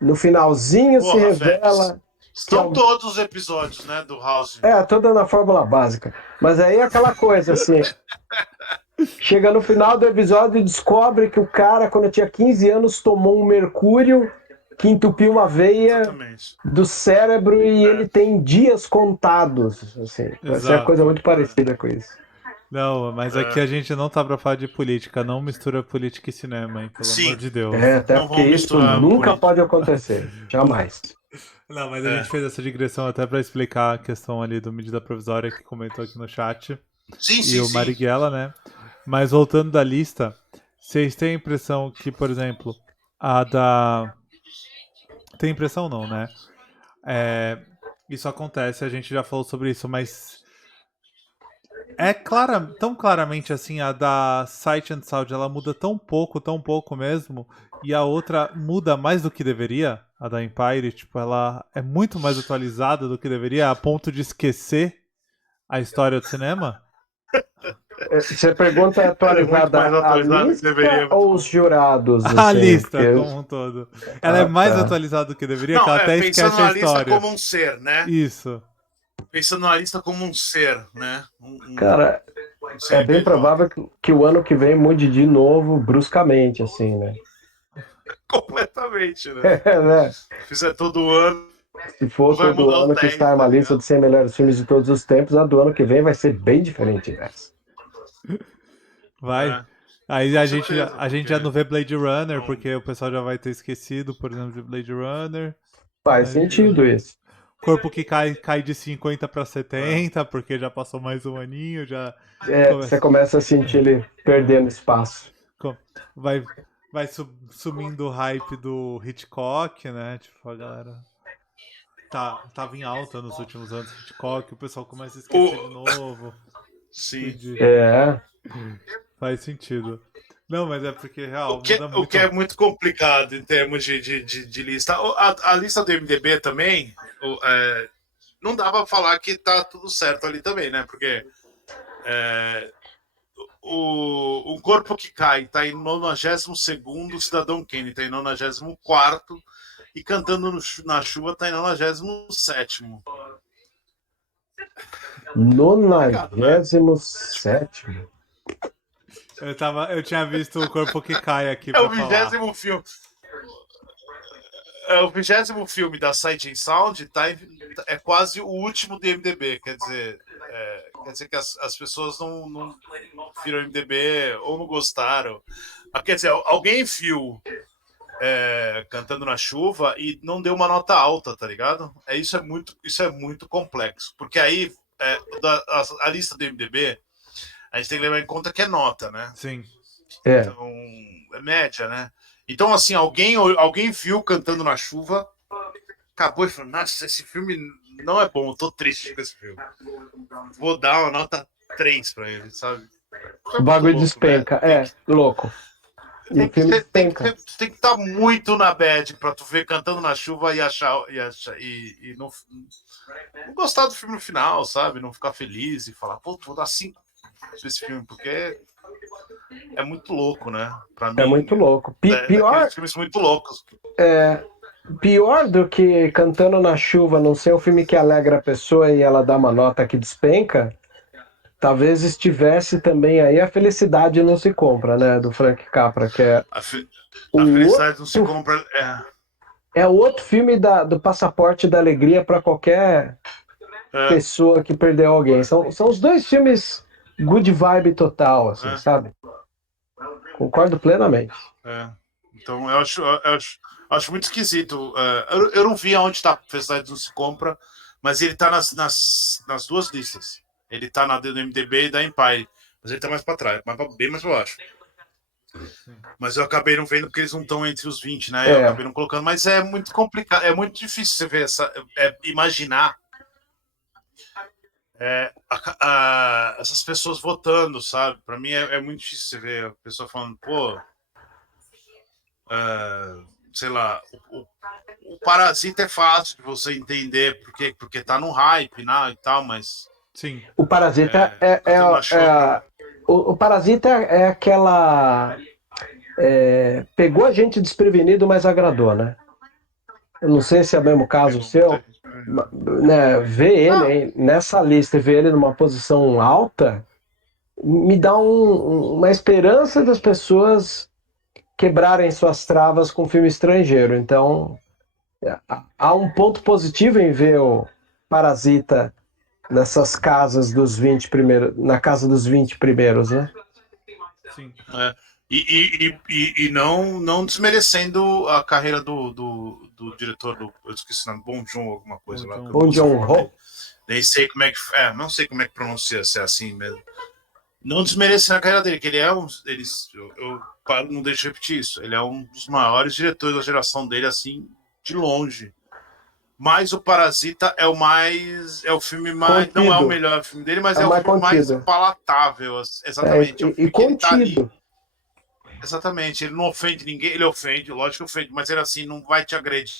no finalzinho se revela... São todos os episódios, né, do House. Toda na fórmula básica. Mas aí é aquela coisa, assim... Chega no final do episódio e descobre que o cara, quando tinha 15 anos, tomou um mercúrio que entupiu uma veia do cérebro e ele tem dias contados. Assim. Essa é uma coisa muito parecida com isso. Não, mas aqui a gente não tá pra falar de política. Não mistura política e cinema, hein? Pelo amor de Deus. Até não porque isso nunca pode acontecer. Jamais. Não, mas a gente fez essa digressão até pra explicar a questão ali do medida provisória que comentou aqui no chat. Sim, o Marighella, né? Mas voltando da lista, vocês têm a impressão que, por exemplo, a da... Tem impressão não, né? Isso acontece, a gente já falou sobre isso, mas... É tão claramente assim, a da Sight and Sound, ela muda tão pouco mesmo, e a outra muda mais do que deveria, a da Empire, tipo, ela é muito mais atualizada do que deveria, a ponto de esquecer a história do cinema? Você pergunta atualizada a lista ou os jurados? Assim, a lista como um todo. Ela é mais atualizada do que deveria, que ela até esquece a história. Pensando na lista como um ser, né? Isso. Pensando na lista como um ser, né? Cara, é bem provável que o ano que vem mude de novo bruscamente, assim, né? Completamente, né? Né? Fizer todo ano. Se for todo ano que está uma lista de 100 melhores filmes de todos os tempos, a do ano que vem vai ser bem diferente dessa. Vai. Aí a gente já não vê Blade Runner, porque o pessoal já vai ter esquecido, por exemplo, de Blade Runner. Faz sentido isso. Corpo que cai de 50 para 70, porque já passou mais um aninho, já Você começa, começa a sentir ele perdendo espaço. co- vai, vai sumindo o hype do Hitchcock, né? Tipo, a galera tava em alta nos últimos anos, Hitchcock, o pessoal começa a esquecer de O... novo. Sim. É. Faz sentido. Não, mas é porque, real, O muda o que muito. é muito complicado em termos de lista. A lista do MDB também, não dá pra falar que tá tudo certo ali também, né? Porque o Corpo que Cai tá em 92º, o Cidadão Kane tá em 94º e Cantando na Chuva tá em 97º. Complicado, né? 97º. Eu tinha visto o Corpo que Cai aqui É pra o falar. 20º filme. É o 20º filme da Sight and Sound, é quase o último do MDB. Quer dizer que as pessoas não viram MDB ou não gostaram. Quer dizer, alguém viu Cantando na Chuva e não deu uma nota alta, tá ligado? Isso é muito complexo. Porque aí, a lista do MDB, a gente tem que levar em conta que é nota, né? Sim. É. Então, é média, né? Então, assim, alguém viu Cantando na Chuva, acabou e falou: nossa, esse filme não é bom, eu tô triste com esse filme. Vou dar uma nota 3 pra ele, sabe? É O muito bagulho louco, né? despenca. É, louco. E o filme despenca. Tem que estar muito na bad pra tu ver Cantando na Chuva e não gostar do filme no final, sabe? Não ficar feliz e falar, pô, vou dar 5 pra esse filme, porque é muito louco, né? Pra É mim, muito louco. daqueles Pior, filmes muito loucos. pior do que Cantando na Chuva não ser um filme que alegra a pessoa e ela dá uma nota que despenca, talvez estivesse também aí A Felicidade Não Se Compra, né? Do Frank Capra, que é A, fe- a o felicidade não se outro, compra. é o outro filme do Passaporte da Alegria para qualquer É, pessoa que perdeu alguém. São os dois filmes good vibe total, assim, é, sabe? Concordo plenamente. é. Então eu acho muito esquisito. Eu não vi aonde tá a felicidade não se compra, mas ele tá nas duas listas. Ele tá na do MDB e da Empire. Mas ele tá mais pra trás, bem mais pra baixo. Mas eu acabei não vendo porque eles não estão entre os 20, né? Eu É, acabei não colocando. Mas é muito complicado, é muito difícil você ver imaginar essas pessoas votando, sabe? Pra mim é muito difícil você ver a pessoa falando, pô, sei lá, o Parasita é fácil de você entender porque tá no hype, né, e tal, mas Sim. o Parasita Cantando na Chuva pra mim. o Parasita é aquela. Pegou a gente desprevenido, mas agradou, né? Eu não sei se é o mesmo caso Pegou muita seu, gente. né? Ver ele Não, hein, nessa lista e ver ele numa posição alta me dá uma esperança das pessoas quebrarem suas travas com filme estrangeiro. Então, há um ponto positivo em ver o Parasita nessas casas dos 20 primeiros, na casa dos 20 primeiros, né? Sim. e não desmerecendo a carreira do diretor eu esqueci o nome, Bong Joon, alguma coisa lá, que eu Bong não sei o nome Joon-ho. dele. Nem sei como é que. Não sei como é que pronuncia, se é assim mesmo. Não desmerecendo a carreira dele, que ele é um. Não deixo de repetir isso. Ele é um dos maiores diretores da geração dele, assim, de longe. Mas o Parasita é o mais. É o filme mais. Não é o Contido. melhor filme dele, mas É é o mais filme mais contido. palatável. Exatamente. É o E filme que ele tá ali. contido. Exatamente. Ele não ofende ninguém. Ele ofende, lógico que ofende, mas ele assim não vai te agredir.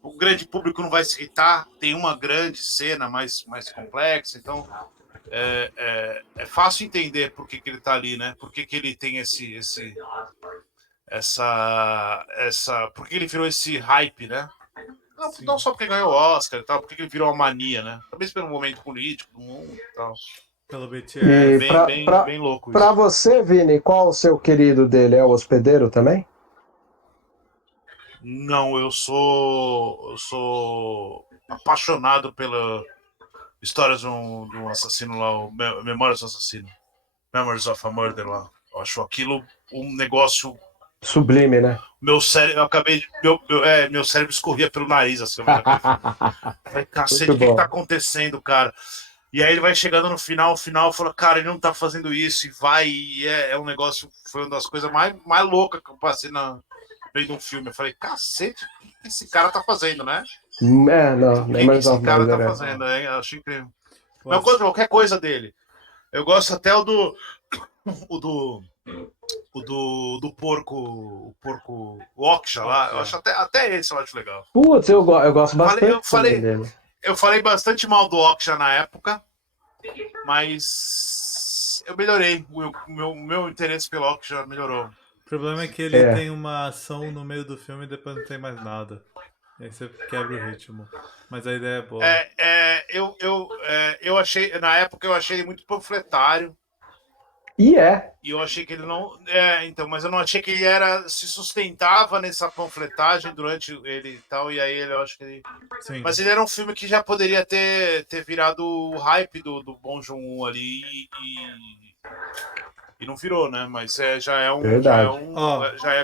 O grande público não vai se irritar. Tem uma grande cena mais complexa. Então, é fácil entender por que ele tá ali, né? Por que ele tem por que ele virou esse hype, né? Não só porque ganhou o Oscar e tal, porque ele virou uma mania, né? Talvez pelo momento político do mundo e tal. Pelo É E BTS. bem louco pra isso. você, Vini, qual o seu querido dele? É o hospedeiro também? Não, eu sou apaixonado pela histórias de um assassino lá, Memórias do Assassino. Memories of a Murder lá. Eu acho aquilo um negócio Sublime, né? Meu cérebro, eu acabei de. Meu cérebro escorria pelo nariz, assim. Falei, cacete, Muito o que tá bom. acontecendo, cara? E aí ele vai chegando no final, fala, cara, ele não tá fazendo isso, e vai, é um negócio, foi uma das coisas mais loucas que eu passei na vendo um filme. Eu falei, cacete, o que esse cara tá fazendo, né? Não, O que Members esse of cara Murder, tá né? fazendo, hein? Eu acho incrível. Pô, Mas eu gosto de qualquer coisa dele. Eu gosto até o do, do porco, o Oksha lá. Eu acho até esse eu acho legal. Putz, eu gosto Falei, bastante também dele. eu falei bastante mal do Oksha na época, mas eu melhorei. O meu interesse pelo Oksha melhorou. o problema é que ele É. tem uma ação no meio do filme e depois não tem mais nada. E aí você quebra o ritmo. Mas a ideia é boa. Eu achei, na época eu achei ele muito panfletário. E é. E eu achei que ele não. Então, mas eu não achei que ele se sustentava nessa panfletagem durante ele e tal. E aí eu acho que ele. Sim. Mas ele era um filme que já poderia ter virado o hype do Bong Joon-ho ali e não virou, né? Mas Verdade. já é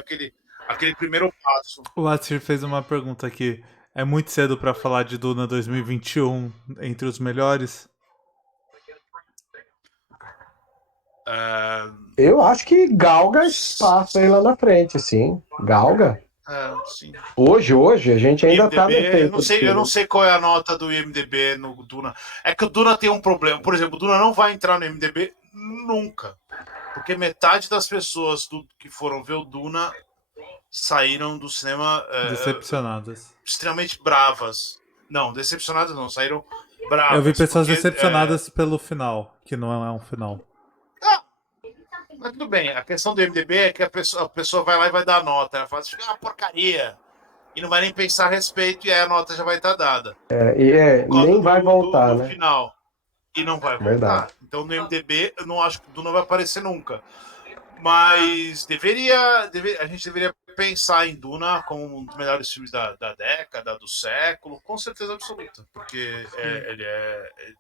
aquele primeiro passo. O Atsir fez uma pergunta aqui. É muito cedo pra falar de Duna 2021 entre os melhores? Eu acho que galga espaço aí lá na frente, sim. Galga. Sim. Hoje, a gente ainda tá no IMDb, efeito. eu não sei qual é a nota do IMDb no Duna. É que o Duna tem um problema. Por exemplo, o Duna não vai entrar no IMDb nunca. Porque metade das pessoas que foram ver o Duna saíram do cinema Decepcionadas. extremamente bravas. Não, decepcionadas não, saíram bravas. Eu vi pessoas decepcionadas pelo final, que não é um final. Mas tudo bem, a questão do IMDb é que a pessoa vai lá e vai dar a nota. Ela fala assim, porcaria. E não vai nem pensar a respeito, e aí a nota já vai estar dada. Por causa Nem vai voltar, do né? final. E não vai voltar. Verdade. Então no MDB eu não acho que o Duna vai aparecer nunca. Mas a gente deveria pensar em Duna como um dos melhores filmes da década, do século, com certeza absoluta. Porque ele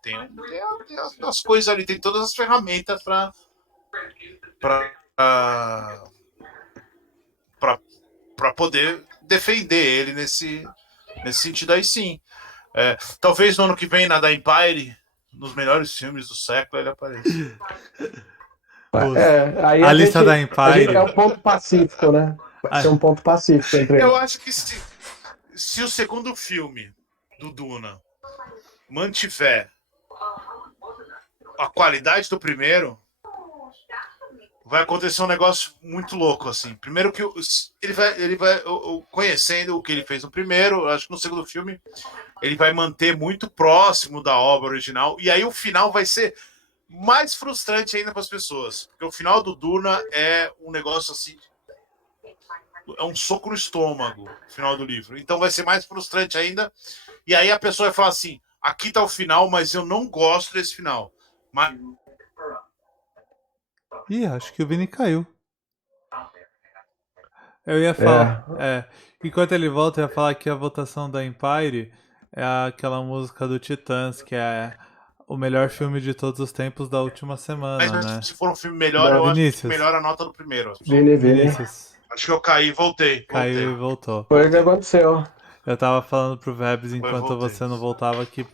tem as coisas ali, tem todas as ferramentas para poder defender ele nesse sentido aí sim. Talvez no ano que vem na da Empire, nos melhores filmes do século, ele apareça. Aí a lista da a gente Empire. é um ponto pacífico, né? Vai ser um ponto pacífico entre Eu eles. acho que se o segundo filme do Duna mantiver a qualidade do primeiro, vai acontecer um negócio muito louco, assim. Primeiro que ele vai conhecendo o que ele fez no primeiro, acho que no segundo filme ele vai manter muito próximo da obra original, e aí o final vai ser mais frustrante ainda para as pessoas, porque o final do Duna é um negócio assim, é um soco no estômago, o final do livro. Então vai ser mais frustrante ainda, e aí a pessoa vai falar assim, aqui tá o final, mas eu não gosto desse final. Mas Ih, acho que o Vini caiu. Eu ia falar. Enquanto ele volta, eu ia falar que a votação da Empire é aquela música do Titãs, que é o melhor filme de todos os tempos da última semana, mas né? se for um filme melhor, eu acho que melhora a nota do primeiro. Vini. Vinícius. Acho que eu caí e voltei. Caiu e voltou. Foi o que aconteceu. Eu tava falando pro Vebs enquanto voltei. você não voltava que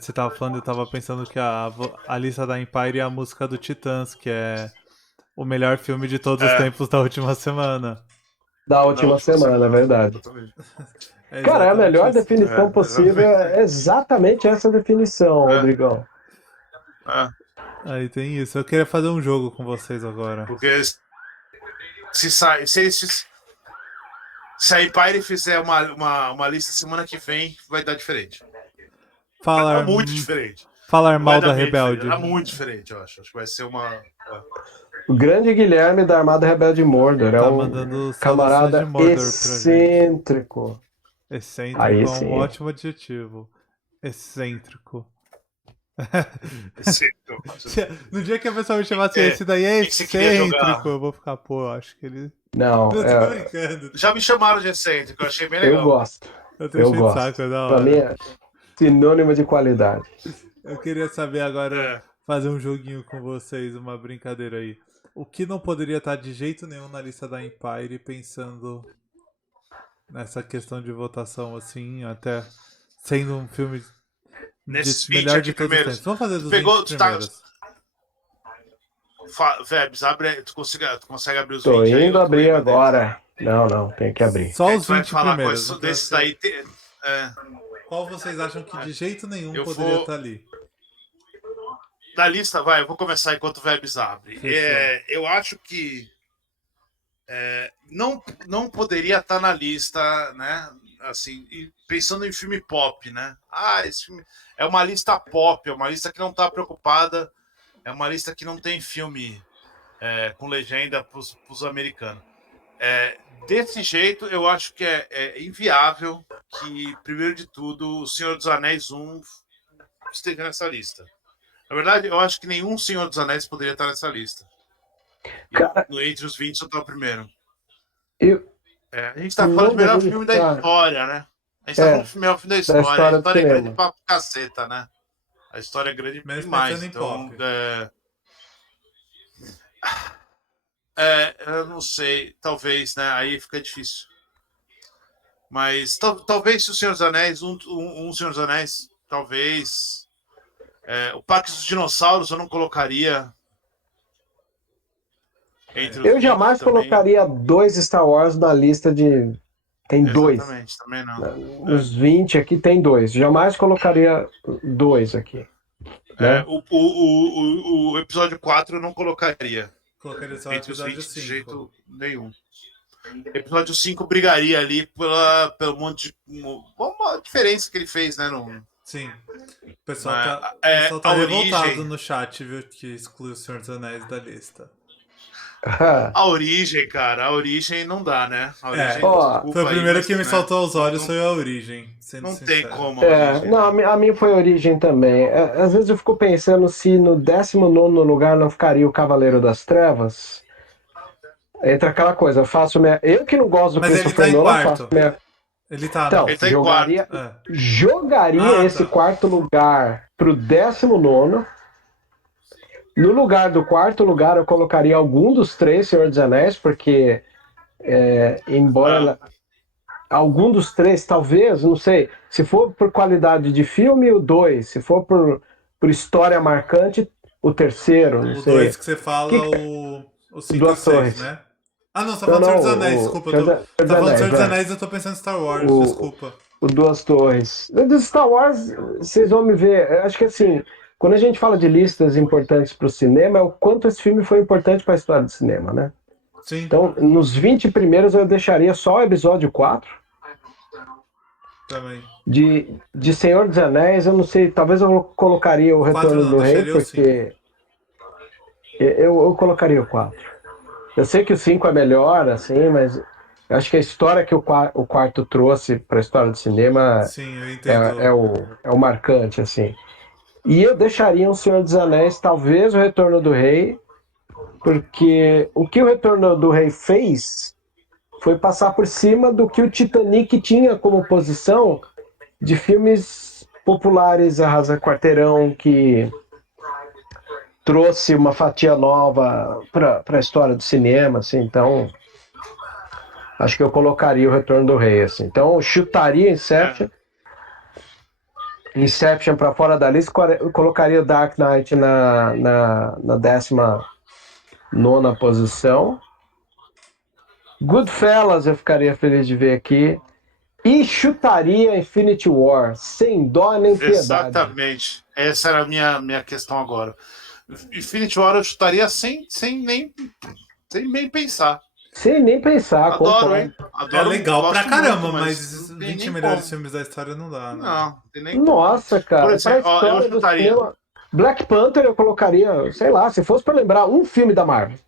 você tava falando, eu tava pensando que a lista da Empire é a música do Titãs, que é o melhor filme de todos os tempos da última semana. Da última semana, é verdade. Cara, a melhor definição possível é exatamente essa definição, Rodrigão. Aí tem isso. Eu queria fazer um jogo com vocês agora. Porque se a Empire fizer uma lista semana que vem, vai dar diferente. Vai dar muito diferente. Falar mal da Rebelde. Vai dar muito diferente, eu acho. Acho que vai ser uma... O grande Guilherme da Armada Rebelde de Mordor. É um camarada excêntrico. Excêntrico é um ótimo adjetivo. Excêntrico. No dia que a pessoa me chamasse esse daí é excêntrico, eu vou ficar, acho que ele... Não, eu tô brincando. Já me chamaram de excêntrico, eu achei bem legal. Eu gosto. Eu tô cheio de saco, é da hora. Pra mim é sinônimo de qualidade. Eu queria saber agora, fazer um joguinho com vocês, uma brincadeira aí. O que não poderia estar de jeito nenhum na lista da Empire, pensando nessa questão de votação, assim, até sendo um filme Nesses de 20 melhor aqui de todos os primeiros. tempos. Vamos fazer dos Pegou, 20 tu tá, primeiros. Vebs, abre, tu consegue abrir os Tô 20 aí? indo Eu tô abrir lendo deles. agora. Não, tem que abrir. Só Aí os tu vai 20 falar primeiros. quais Então, desses daí. qual vocês acham que de jeito nenhum Eu poderia vou- estar ali? Da lista, vai, eu vou começar enquanto o Vebs abre. Fechou. Eu acho que não poderia estar na lista, né? Assim, pensando em filme pop, né? Esse filme é uma lista pop, é uma lista que não está preocupada, é uma lista que não tem filme com legenda para os americanos. Desse jeito, eu acho que é inviável que, primeiro de tudo, o Senhor dos Anéis 1 esteja nessa lista. Na verdade, eu acho que nenhum Senhor dos Anéis poderia estar nessa lista. Cara, Entre os 20, só está o primeiro. eu A gente tá falando não do melhor deveria filme da estar história, né? A gente tá falando do melhor filme da da história. A história do história é grande cinema. pra caceta, né? A história é grande Mesmo demais. pensando em Então, pop. eu não sei. Talvez, né? Aí fica difícil. Mas talvez se o Senhor dos Anéis, um Senhor dos Anéis, talvez. O Parque dos Dinossauros eu não colocaria entre os Eu 20 jamais também. colocaria 2 Star Wars na lista de. Tem 2. Exatamente, também não. Nos 20 aqui tem 2. Jamais colocaria 2 aqui. Né? O episódio 4 eu não colocaria. Colocaria só o Entre os episódio 20 de 5. jeito nenhum. Episódio 5 brigaria ali pelo monte de. Uma diferença que ele fez, né? Sim. O pessoal tá a revoltado origem. no chat, viu? Que exclui o Senhor dos Anéis da lista. A origem, cara, a origem não dá, né? A origem, Ó, Foi o aí, primeiro mas, que me né, saltou aos olhos, não, foi a origem. Sendo não sincero. tem como a origem. não, a minha foi a origem também. Às vezes eu fico pensando se no 19º lugar não ficaria o Cavaleiro das Trevas. Entra aquela coisa, eu que não gosto do Mas ele Christopher tá em Nolan, quarto. faço minha. Ele tá, Então, não. Ele tá em jogaria Ah, esse tá. quarto lugar pro 19º. No lugar do quarto lugar, eu colocaria algum dos 3 Senhor dos Anéis, porque embora algum dos 3, talvez, não sei, se for por qualidade de filme, o 2, se for por história marcante, o terceiro, não O sei. 2 que você fala, o 5 a Duas 6, Torres. né? Ah, não, você tá falando do Senhor dos Anéis, desculpa. Você tá falando do Senhor dos Anéis, eu tô pensando em Star Wars, desculpa. O Duas Torres. Do Star Wars, vocês vão me ver. Eu acho que assim, quando a gente fala de listas importantes para o cinema, é o quanto esse filme foi importante para a história do cinema, né? Sim. Então, nos 20 primeiros eu deixaria só o episódio 4. Também. De Senhor dos Anéis, eu não sei, talvez eu colocaria o Retorno do Rei, porque eu colocaria o 4. Eu sei que o 5 é melhor, assim, mas eu acho que a história que o quarto trouxe para a história do cinema Sim, eu entendo. é o marcante, assim. E eu deixaria o Senhor dos Anéis, talvez o Retorno do Rei, porque o que o Retorno do Rei fez foi passar por cima do que o Titanic tinha como posição de filmes populares, Arrasa Quarteirão, que trouxe uma fatia nova para a história do cinema, assim, então acho que eu colocaria o Retorno do Rei, assim. Então eu chutaria Inception para fora da lista, eu colocaria o Dark Knight na 19ª posição. Goodfellas eu ficaria feliz de ver aqui. E chutaria Infinity War, sem dó nem piedade. Exatamente. Essa era a minha questão agora. Infinity War eu chutaria sem nem pensar. Sem nem pensar, Adoro, hein? Adoro, é legal pra caramba, muito, mas 20 melhores filmes da história não dá, né? Não, tem nem Nossa, cara, por exemplo, pra história eu chutaria. do cinema, Black Panther eu colocaria, sei lá, se fosse para lembrar um filme da Marvel.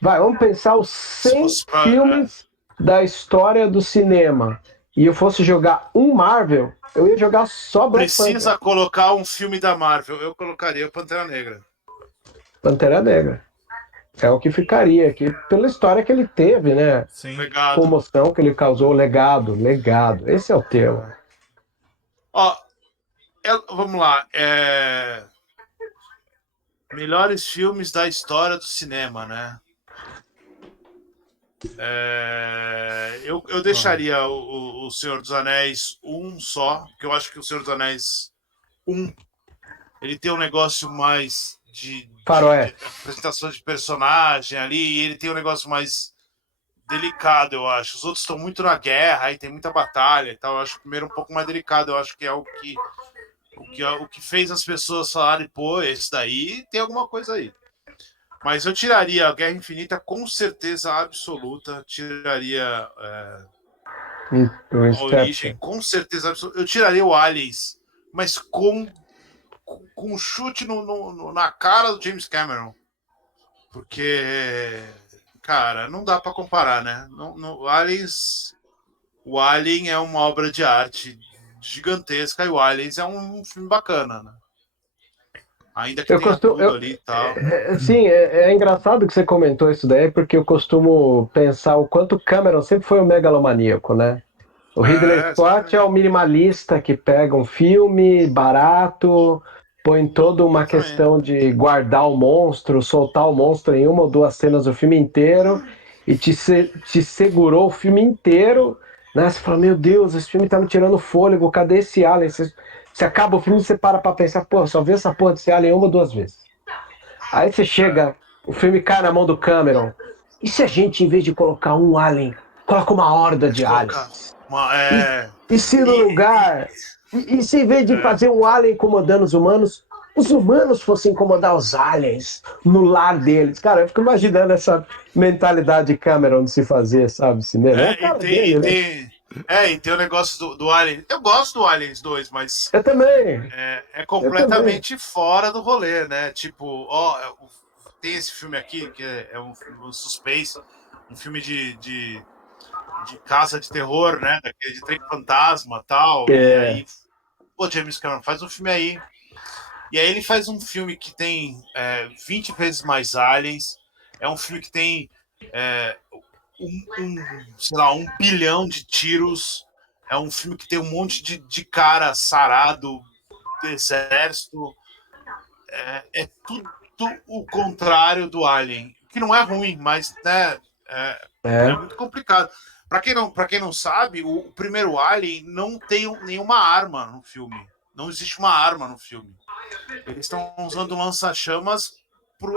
Vai, vamos pensar os 100 filmes da história do cinema. E eu fosse jogar um Marvel, eu ia jogar só Black Panther. Precisa colocar um filme da Marvel, eu colocaria Pantera Negra. Pantera Negra. É o que ficaria aqui, pela história que ele teve, né? Sim. Legado. Comoção que ele causou, legado. Esse é o termo. Ó, vamos lá. Melhores filmes da história do cinema, né? Eu deixaria o Senhor dos Anéis um só, porque eu acho que o Senhor dos Anéis um, ele tem um negócio mais de Faroeste. apresentação de personagem ali, e ele tem um negócio mais delicado, eu acho. Os outros estão muito na guerra, aí tem muita batalha e tal. Eu acho o primeiro um pouco mais delicado, eu acho que é o que fez as pessoas falarem, pô, esse daí tem alguma coisa aí. Mas eu tiraria a Guerra Infinita com certeza absoluta, tiraria O a Origem Inception. com certeza absoluta, eu tiraria o Aliens, mas com um chute na cara do James Cameron, porque, cara, não dá para comparar, né? O Alien é uma obra de arte gigantesca e o Aliens é um filme bacana, né? Ainda que Eu tenha costumo. tudo ali e tal. Sim, é engraçado que você comentou isso daí, porque eu costumo pensar o quanto Cameron sempre foi um megalomaníaco, né? O Ridley Scott é o Exatamente. minimalista que pega um filme barato, põe toda uma Exatamente. questão de guardar o monstro, soltar o monstro em uma ou duas cenas do filme inteiro e te segurou o filme inteiro, né? Você fala, meu Deus, esse filme tá me tirando fôlego, cadê esse Alien? Você acaba o filme e você para pra pensar, pô, só vi essa porra desse Alien uma ou duas vezes. Aí você chega, o filme cai na mão do Cameron. E se a gente, em vez de colocar um Alien, coloca uma horda de Colocar aliens? uma, E se no lugar. E se em vez de é, fazer um alien incomodando os humanos fossem incomodar os aliens no lar deles? Cara, eu fico imaginando essa mentalidade de Cameron de se fazer, sabe, cinema. É a e cara tem, dele, né? e tem o negócio do Alien. Eu gosto do Aliens 2, mas Eu também. é Eu também. completamente fora do rolê, né? Tipo, ó, tem esse filme aqui que é um suspense, um filme de casa de terror, né? Daquele de trem fantasma tal. E É, aí, pô, James Cameron, faz um filme aí. E aí ele faz um filme que tem 20 vezes mais aliens. É um filme que tem é, sei lá, 1 bilhão de tiros. É um filme que tem um monte de cara sarado do exército. É tudo o contrário do Alien. Que não é ruim, mas né, é é. muito complicado. Para quem não sabe, o primeiro Alien não tem nenhuma arma no filme. Não existe uma arma no filme. Eles estão usando lança-chamas,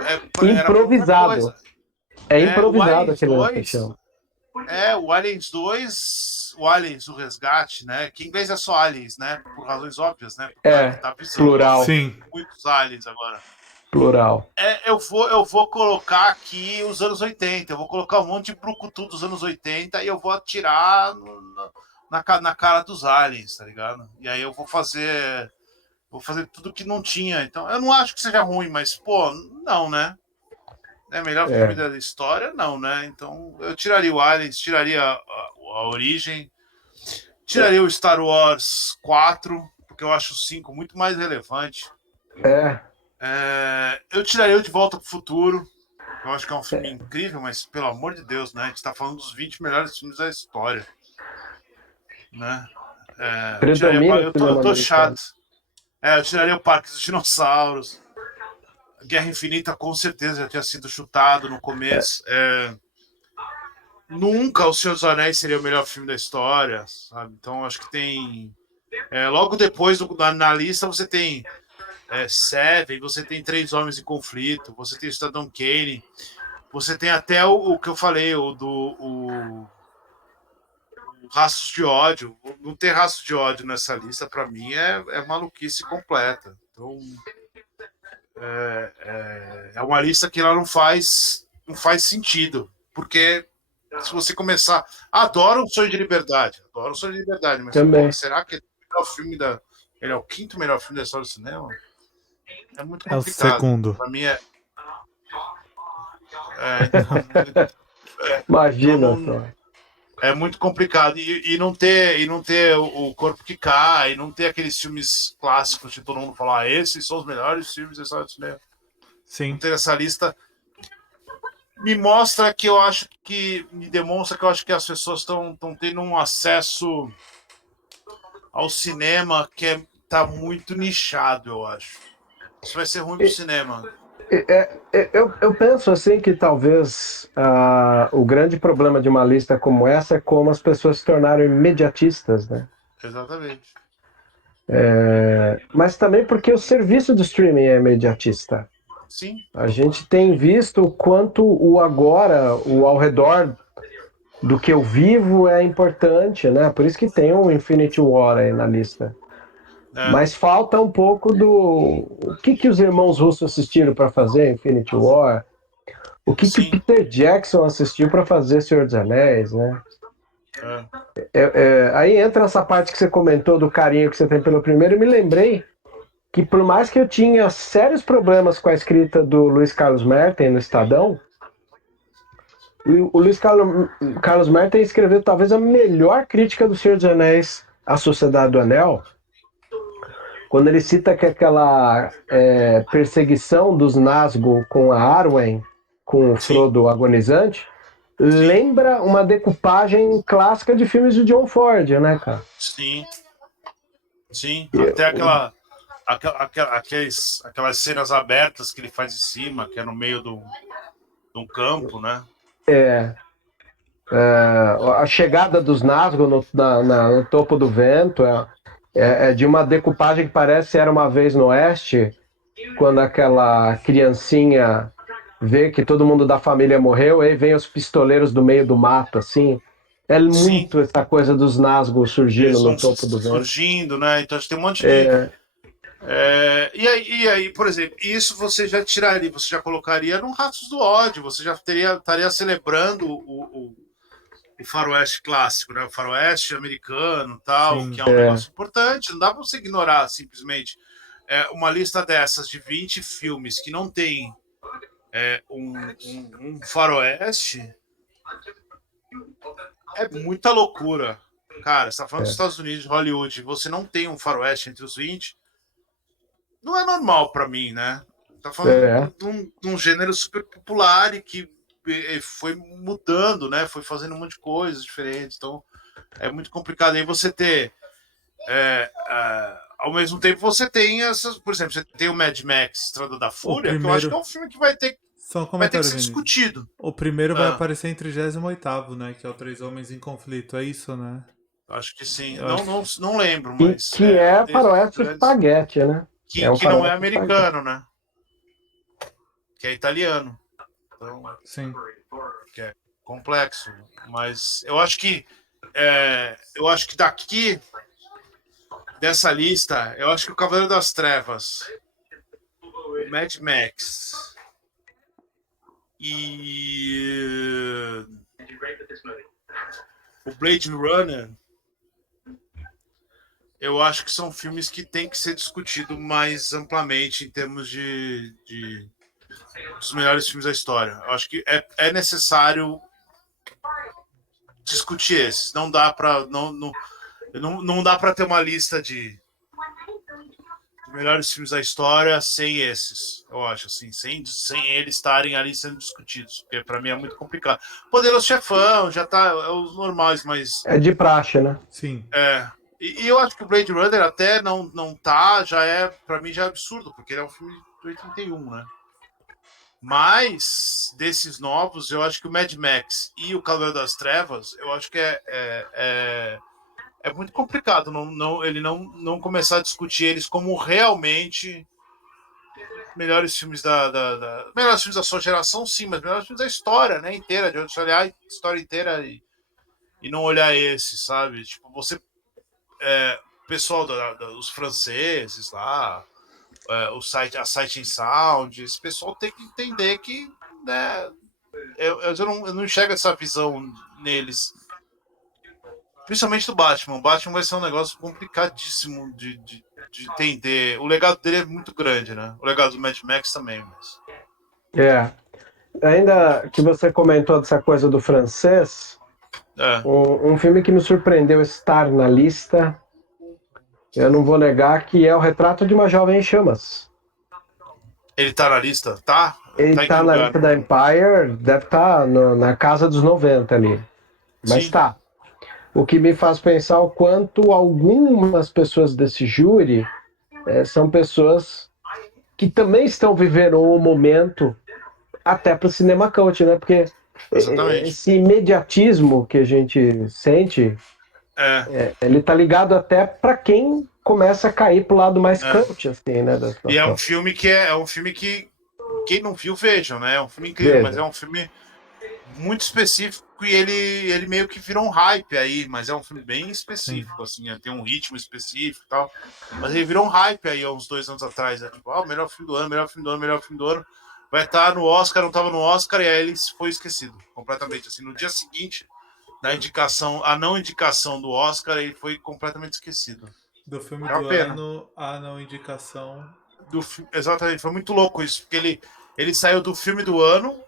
era para outra Improvisado. coisa. É O improvisado Aliens aquele 2 lança-chama. o Aliens 2, o Aliens, o Resgate, né? Que em inglês é só Aliens, né? Por razões óbvias, né? Por causa É, da visão lá. plural. Sim. Muitos aliens agora. Plural. Eu vou colocar aqui os anos 80. Eu vou colocar um monte de brucutu dos anos 80 e eu vou atirar na cara dos aliens, tá ligado? E aí eu vou fazer tudo que não tinha. Então, eu não acho que seja ruim, mas, pô, não, né? É melhor filme É. da história? Não, né? Então, eu tiraria o Aliens, tiraria a Origem, tiraria o Star Wars 4, porque eu acho o 5 muito mais relevante. É. Eu tiraria o De Volta para o Futuro. Eu acho que é um filme incrível, mas pelo amor de Deus, né? A gente tá falando dos 20 melhores filmes da história, né? Eu tiraria. Predomina o Eu cinema tô americano. chato. Eu tiraria o Parque dos Dinossauros. Guerra Infinita com certeza já tinha sido chutado no começo. Nunca O Senhor dos Anéis seria o melhor filme da história, sabe? Então acho que tem. Logo depois na lista você tem Seven, você tem Três Homens em Conflito, você tem o Cidadão Kane, você tem até o que eu falei, o Rastros de Ódio. Não ter Rastros de Ódio nessa lista, para mim, é maluquice completa. Então, é uma lista que ela não faz sentido. Porque se você começar. Adoro o Sonho de Liberdade. Adoro o Sonho de Liberdade, mas, pô, Também. será que ele é o melhor filme da. Ele é o quinto melhor filme da história do cinema? É muito É o complicado. segundo. Pra mim então, então Imagina não, só. é muito complicado. E não ter o corpo que cai, e não ter aqueles filmes clássicos de todo mundo falar, esses são os melhores filmes da história do cinema. Não Sim. ter essa lista me mostra que eu acho que. Me demonstra que eu acho que as pessoas estão tendo um acesso ao cinema que tá muito nichado, eu acho. Isso vai ser ruim pro cinema. Eu penso assim que talvez o grande problema de uma lista como essa é como as pessoas se tornaram imediatistas, né? Exatamente. Mas também porque o serviço de streaming é imediatista. Sim. A gente tem visto o quanto o agora, o ao redor do que eu vivo é importante, né? Por isso que tem o Infinity War aí na lista. É. Mas falta um pouco do... O que os irmãos russos assistiram para fazer Infinity War? O que Sim. Peter Jackson assistiu para fazer Senhor dos Anéis, né? Aí entra essa parte que você comentou do carinho que você tem pelo primeiro, e me lembrei que por mais que eu tinha sérios problemas com a escrita do Luiz Carlos Merten no Estadão, o Luiz Carlos Merten escreveu talvez a melhor crítica do Senhor dos Anéis à Sociedade do Anel, quando ele cita que aquela perseguição dos Nazgûl com a Arwen, com o Frodo agonizante, lembra uma decupagem clássica de filmes de John Ford, né, cara? Sim. Sim. Até aquelas cenas abertas que ele faz em cima, que é no meio de um campo, né? A chegada dos Nazgûl no topo do vento é de uma decupagem que parece Era Uma Vez no Oeste, quando aquela criancinha vê que todo mundo da família morreu, aí vem os pistoleiros do meio do mato, assim. É muito essa coisa dos Nazgûl surgindo no topo do vento. Surgindo, né? Então a gente tem um monte de... E aí, por exemplo, isso você já tiraria, você já colocaria no Ratos do Ódio, você já estaria celebrando o faroeste clássico, né? O faroeste americano, tal, que é um negócio importante. Não dá para você ignorar simplesmente uma lista dessas de 20 filmes que não tem um faroeste. É muita loucura. Cara, você tá falando dos Estados Unidos, de Hollywood, você não tem um faroeste entre os 20, não é normal para mim, né? Tá falando de um gênero super popular e que foi mudando, né? Foi fazendo um monte de coisas diferentes. Então, é muito complicado. Aí você ter... ao mesmo tempo, você tem essas... Por exemplo, você tem o Mad Max, Estrada da Fúria, que eu acho que é um filme que vai ter que ser discutido. O primeiro vai aparecer em 38º, né? Que é o Três Homens em Conflito. É isso, né? Acho que sim. Não lembro, mas... Que é faroeste espaguete, né? Que não é americano, né? Que é italiano. Então, sim. Que é complexo. Mas eu acho que daqui dessa lista, eu acho que o Cavaleiro das Trevas, o Mad Max e o Blade Runner, eu acho que são filmes que tem que ser discutido mais amplamente em termos de dos melhores filmes da história. Eu acho que é necessário discutir esses. Não dá para não dá para ter uma lista de melhores filmes da história sem esses. Eu acho assim, sem eles estarem ali sendo discutidos, porque para mim é muito complicado. Poderoso Chefão já tá os normais, mas é de praxe, né? Sim. E eu acho que o Blade Runner até não tá, para mim já é absurdo, porque ele é um filme de 81, né? Mas, desses novos, eu acho que o Mad Max e o Cavaleiro das Trevas, eu acho que é muito complicado ele não começar a discutir eles como realmente melhores filmes melhores filmes da sua geração, sim, mas melhores filmes da história, né, inteira, de onde você olhar a história inteira e não olhar esse, sabe? Tipo, você... pessoal dos franceses lá, a Sight and Sound, esse pessoal tem que entender que, né, eu não enxergo essa visão neles, principalmente do Batman. O Batman vai ser um negócio complicadíssimo de entender. O legado dele é muito grande, né? O legado do Mad Max também, mas... Ainda que você comentou dessa coisa do francês, um filme que me surpreendeu estar na lista, eu não vou negar, que é O Retrato de uma Jovem em Chamas. Ele tá na lista? Tá? Ele tá na lista da Empire, deve estar na casa dos 90 ali. Mas tá. O que me faz pensar o quanto algumas pessoas desse júri são pessoas que também estão vivendo um momento até para o cinema cult, né? Porque Exatamente. esse imediatismo que a gente sente, ele tá ligado até para quem começa a cair pro lado mais É. cult, assim, né? Da E é situação. um filme que é um filme que quem não viu, vejam, né? É um filme incrível, mas Veja. é um filme muito específico e ele meio que virou um hype aí, mas é um filme bem específico, assim, tem um ritmo específico e tal. Mas ele virou um hype aí há uns 2 anos atrás, né? Tipo, o melhor filme do ano, melhor filme do ano, melhor filme do ano. Vai estar no Oscar, não estava no Oscar, e aí ele foi esquecido completamente. Assim, no dia seguinte da indicação, a não indicação do Oscar, ele foi completamente esquecido. Do filme É uma do pena. ano, a não indicação. Exatamente, foi muito louco isso, porque ele saiu do filme do ano,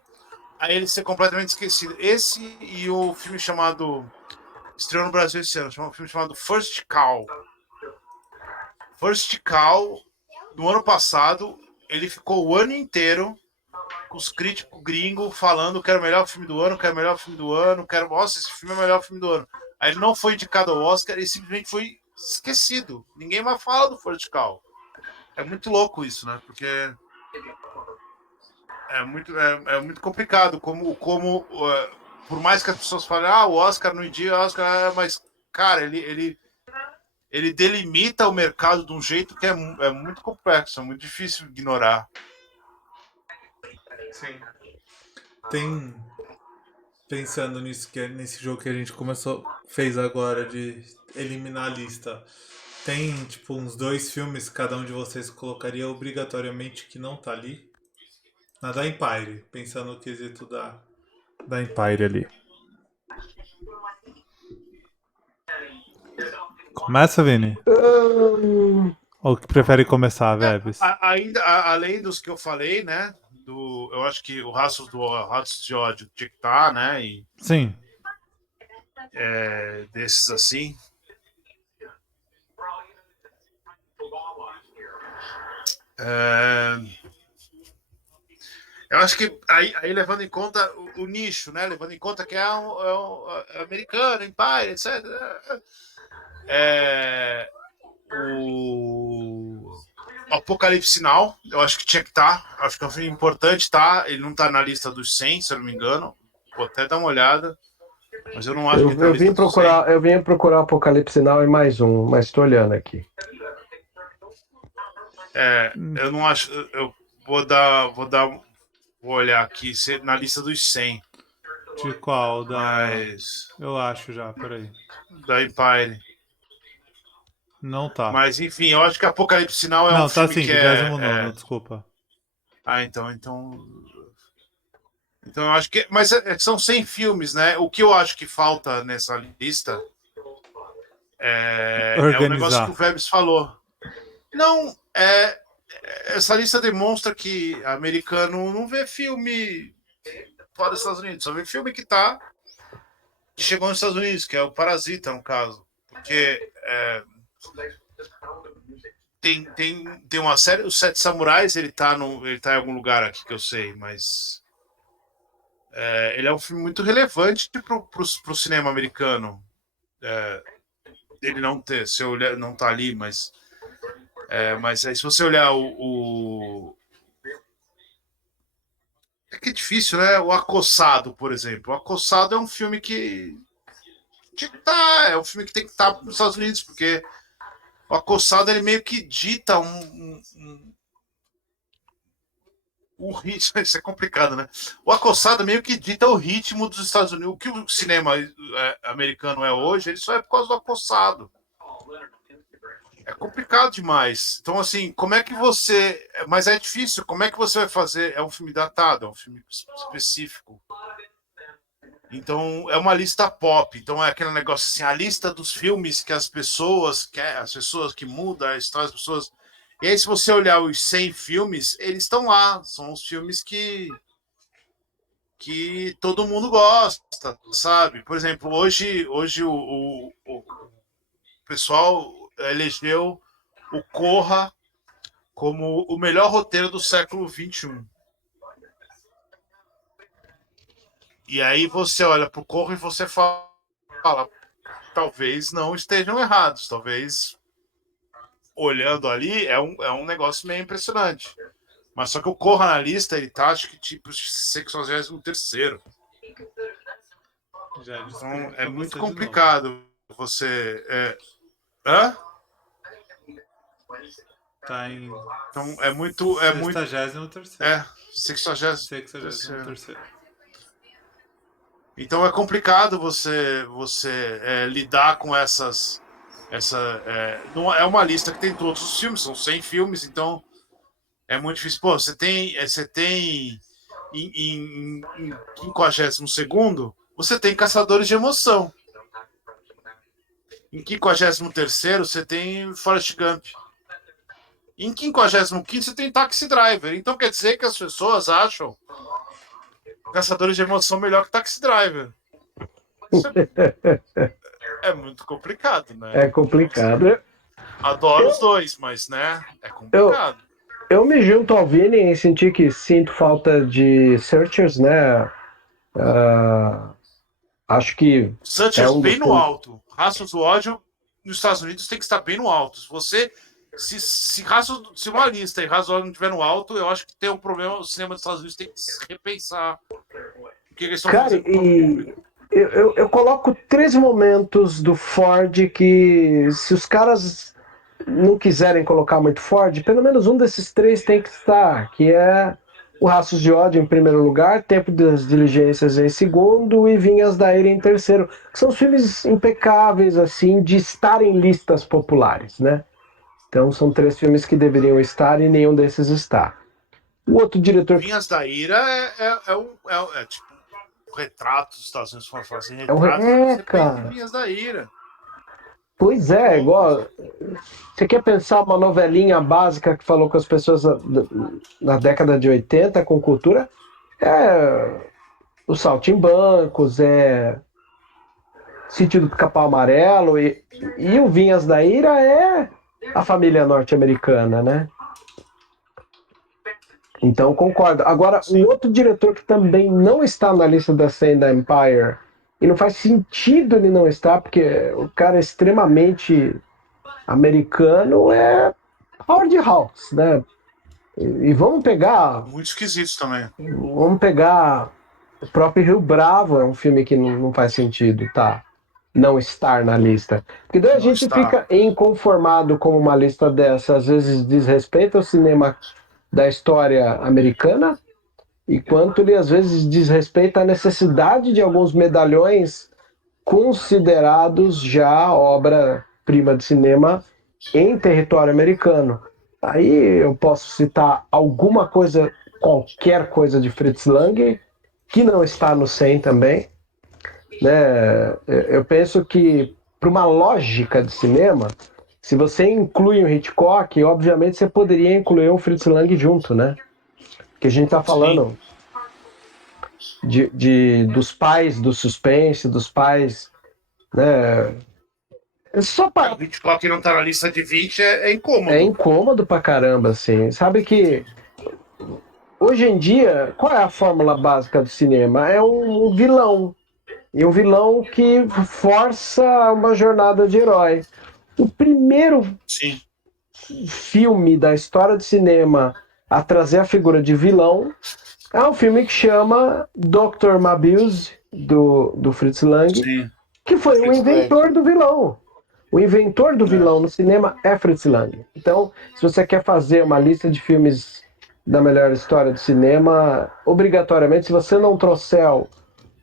aí ele ser completamente esquecido. Esse e o filme chamado. Estreou no Brasil esse ano, um filme chamado First Call. First Call, no ano passado, ele ficou o ano inteiro com os críticos gringos falando que era o melhor filme do ano, que era o melhor filme do ano, que era, nossa, esse filme é o melhor filme do ano. Aí ele não foi indicado ao Oscar e simplesmente foi esquecido. Ninguém mais fala do First Call. É muito louco isso, né? Porque é muito complicado como por mais que as pessoas falem, o Oscar no dia, o Oscar, mas, cara, ele delimita o mercado de um jeito que é muito complexo, é muito difícil ignorar. Sim. Tem. Pensando nisso, nesse jogo que a gente fez agora de eliminar a lista. Tem, tipo, uns 2 filmes que cada um de vocês colocaria obrigatoriamente que não tá ali? Na da Empire, pensando no quesito da Empire ali. Começa, Vini? Ou que prefere começar, Vebs? Ainda, além dos que eu falei, né? Eu acho que o Rastros de Ódio tinha que estar, né? E, Sim. desses assim. Eu acho que aí levando em conta o nicho, né? Levando em conta que é um americano, Empire, etc. O Apocalipse Now, eu acho que tinha que estar. Acho que é um filme importante, tá? Ele não está na lista dos 100, se eu não me engano. Vou até dar uma olhada. Mas eu não acho que ele tá na lista dos 100. Eu vim procurar Apocalipse Now e mais um, mas estou olhando aqui. Eu não acho. Eu vou olhar aqui na lista dos 100. De qual? Mas. Eu acho já, peraí. Da Empire. Não tá. Mas, enfim, eu acho que Apocalipse Now é não, um tá filme sim, que 29, desculpa. Então eu acho que. Mas são 100 filmes, né? O que eu acho que falta nessa lista é o negócio que o Vebs falou. Não, essa lista demonstra que americano não vê filme fora dos Estados Unidos, só vê filme que chegou nos Estados Unidos, que é o Parasita, no caso. Porque tem uma série, os Sete Samurais, ele tá em algum lugar aqui que eu sei, mas ele é um filme muito relevante pro cinema americano. Ele se eu olhar, não tá ali, mas aí se você olhar é que é difícil, né? O Acossado, por exemplo. O Acossado é um filme que é um filme que tem que estar nos Estados Unidos, porque o Acossado ele meio que dita o ritmo. Isso é complicado, né? O Acossado meio que dita o ritmo dos Estados Unidos. O que o cinema americano é hoje, ele só é por causa do Acossado. É complicado demais. Então, assim, como é que você. Mas é difícil, como é que você vai fazer? É um filme datado, é um filme específico. Então, é uma lista pop. Então, é aquele negócio assim, a lista dos filmes que as pessoas querem, as pessoas que mudam a história, as pessoas. E aí, se você olhar os 100 filmes, eles estão lá. São os filmes que todo mundo gosta, sabe? Por exemplo, hoje o pessoal elegeu o Corra como o melhor roteiro do século XXI. E aí você olha pro Corra e você fala, talvez não estejam errados, talvez olhando ali é um negócio meio impressionante. Mas só que o Corra na lista, ele tá, acho que, tipo, 63º. Então, é muito complicado você... Hã? Tá em Então, é muito... 63º. 63º. Então, é complicado você lidar com não é uma lista que tem todos os filmes, são 100 filmes, então é muito difícil. Pô, você tem em 52º, você tem Caçadores de Emoção. Em 53º, você tem Forrest Gump. Em 55º, você tem Taxi Driver. Então quer dizer que as pessoas acham Caçadores de Emoção melhor que Taxi Driver. Isso é muito complicado, né? É complicado. Adoro os dois, mas, né? É Eu, complicado. eu me junto ao Vini em sentir que sinto falta de Searchers, né? Acho que é Searchers um dos bem no filmes. alto. Raças do Ódio nos Estados Unidos tem que estar bem no alto. Se uma lista e Raças do Ódio não estiver no alto, eu acho que tem um problema. O cinema dos Estados Unidos tem que se repensar o que eles estão Cara, fazendo com o público. eu coloco 3 momentos do Ford que, se os caras não quiserem colocar muito Ford, pelo menos um desses 3 tem que estar, que é o Raços de Ódio em primeiro lugar, Tempo das Diligências em segundo e Vinhas da Ira em terceiro. Que são filmes impecáveis, assim, de estar em listas populares, né? Então são 3 filmes que deveriam estar e nenhum desses está. O outro diretor que Vinhas da Ira é tipo o retrato dos Estados Unidos. Foram assim, é um. retrato, É, você pensa em cara. Vinhas da Ira. Pois Muito é, louco isso. igual. Você quer pensar uma novelinha básica que falou com as pessoas na década de 80 com cultura? É o Saltimbancos, é Sítio do Pica-Pau Amarelo e o Vinhas da Ira é a família norte-americana, né? Então concordo. Agora, um Sim. outro diretor que também não está na lista da Sand Empire, e não faz sentido ele não estar, porque o cara é extremamente americano, é Howard Hawks, né? E Muito esquisito também. vamos pegar o próprio Rio Bravo, é um filme que não faz sentido, tá? Não estar na lista. Porque daí a Não gente está. fica inconformado com uma lista dessa, às vezes diz respeito ao cinema da história americana, e quanto ele às vezes diz respeito à necessidade de alguns medalhões considerados já obra-prima de cinema em território americano. Aí eu posso citar alguma coisa, qualquer coisa de Fritz Lang, que não está no 100 também. Né? Eu penso que, para uma lógica de cinema, se você inclui um Hitchcock, obviamente você poderia incluir um Fritz Lang junto, né? Porque a gente está Sim. falando dos pais do suspense, dos pais, né? Só para O Hitchcock não tá na lista de 20 é é incômodo. incômodo pra caramba, assim. Sabe que hoje em dia, qual é a fórmula básica do cinema? É um vilão. E um vilão que força uma jornada de herói. O primeiro Sim. filme da história do cinema a trazer a figura de vilão é um filme que chama Dr. Mabuse, do Fritz Lang, Sim. que foi o Fritz Lang. inventor do vilão. O inventor do É. vilão no cinema é Fritz Lang. Então, se você quer fazer uma lista de filmes da melhor história do cinema, obrigatoriamente, se você não trouxer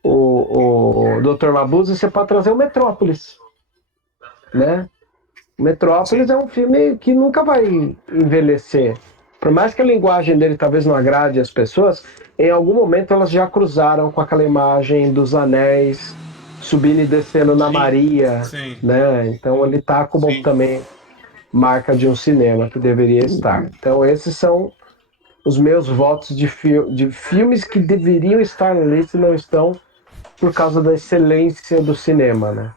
o Dr. Mabuse, você pode trazer o Metrópolis, né? O Metrópolis Sim. é um filme que nunca vai envelhecer. Por mais que a linguagem dele talvez não agrade as pessoas, em algum momento elas já cruzaram com aquela imagem dos anéis subindo e descendo na Sim. Maria, Sim. né? Então ele tá como Sim. também marca de um cinema que deveria estar. Então esses são os meus votos de filmes que deveriam estar na lista e não estão por causa da excelência do cinema, né?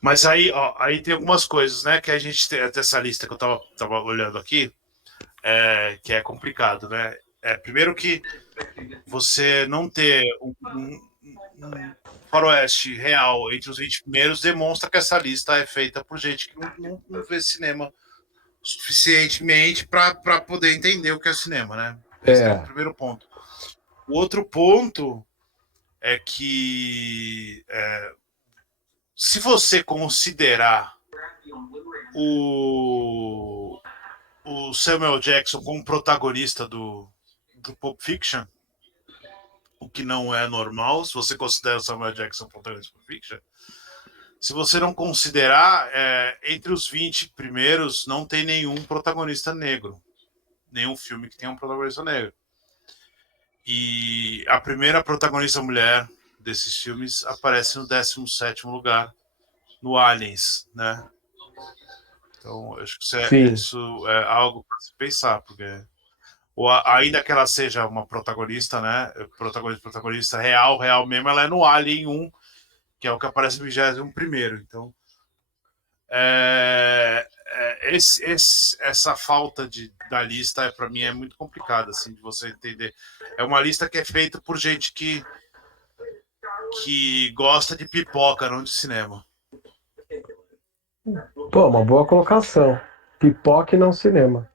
Mas aí, ó, aí tem algumas coisas, né? Que a gente tem até essa lista que eu tava olhando aqui, que é complicado, né? Primeiro que você não ter um faroeste real entre os 20 primeiros demonstra que essa lista é feita por gente que não vê cinema suficientemente para poder entender o que é cinema, né? Esse é o É, primeiro ponto. O outro ponto é que se você considerar o, o Samuel Jackson como protagonista do Pulp Fiction, o que não é normal, se você considera o Samuel Jackson protagonista do Pulp Fiction, se você não considerar, entre os 20 primeiros não tem nenhum protagonista negro. Nenhum filme que tenha um protagonista negro. E a primeira protagonista mulher desses filmes aparece no 17º lugar, no Aliens, né? Então, acho que sim. isso é algo para se pensar, porque ainda que ela seja uma protagonista, né? Protagonista real mesmo, ela é no Alien 1, que é o que aparece no 21º. Então, essa falta da lista, para mim, é muito complicada, assim, de você entender. É uma lista que é feita por gente que gosta de pipoca, não de cinema. Pô, uma boa colocação. Pipoca e não cinema.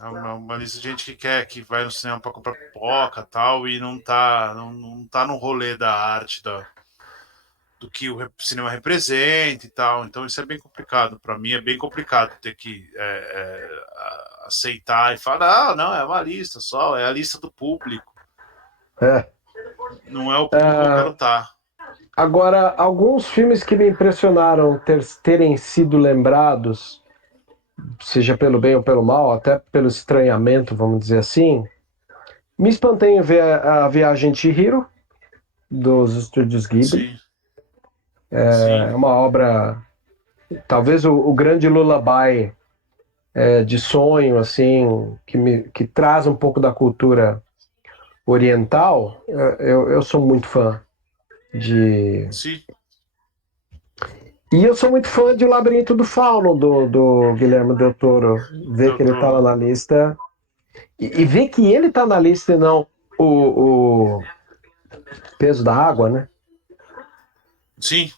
É uma lista de gente que vai no cinema para comprar pipoca tal, e não tá no rolê da arte, do que o cinema representa e tal. Então isso é bem complicado. Para mim é bem complicado ter que aceitar e falar, não, é uma lista só, é a lista do público. É. Não é o público que eu quero estar. Agora, alguns filmes que me impressionaram terem sido lembrados, seja pelo bem ou pelo mal, até pelo estranhamento, vamos dizer assim, me espantei em ver a Viagem de Chihiro, dos estúdios Ghibli. Sim, É sim, uma obra, talvez o grande lullaby de sonho, assim, que traz um pouco da cultura oriental. Eu sou muito fã de. sim. E eu sou muito fã de O Labirinto do Fauno, do Guilherme Del Toro. Ver que ele tá lá Doutor, na lista. E ver que ele tá na lista e não o Peso da Água, né? sim,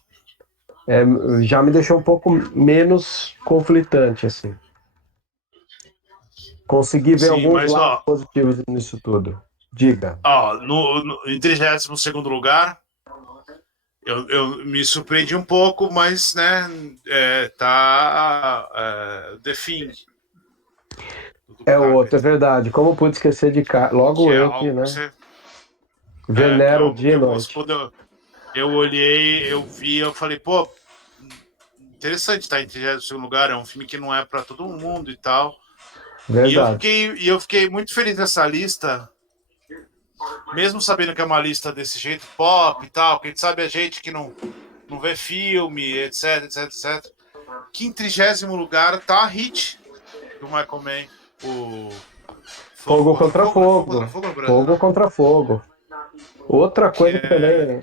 É, já me deixou um pouco menos conflitante, assim. Consegui ver sim, alguns mas lados positivos nisso tudo. Diga. em 32º lugar, eu me surpreendi um pouco, mas, né, tá The Thing, do É o outro, é Carpenter, verdade. Como pude esquecer de que logo é eu que, algo que né? você, que é Venero algo dia que e você, noite. quando eu olhei, eu vi, eu falei, pô, interessante, tá em 32º lugar, é um filme que não é para todo mundo e tal. Verdade. E eu fiquei muito feliz nessa lista, mesmo sabendo que é uma lista desse jeito pop e tal, que a gente sabe a gente que não vê filme, etc. Que em 30º lugar tá a Hit do Michael Mann, o Fogo Fogo contra contra Fogo, né? Fogo contra fogo. Fogo no Brasil, Fogo né? contra fogo. Outra Que coisa que também.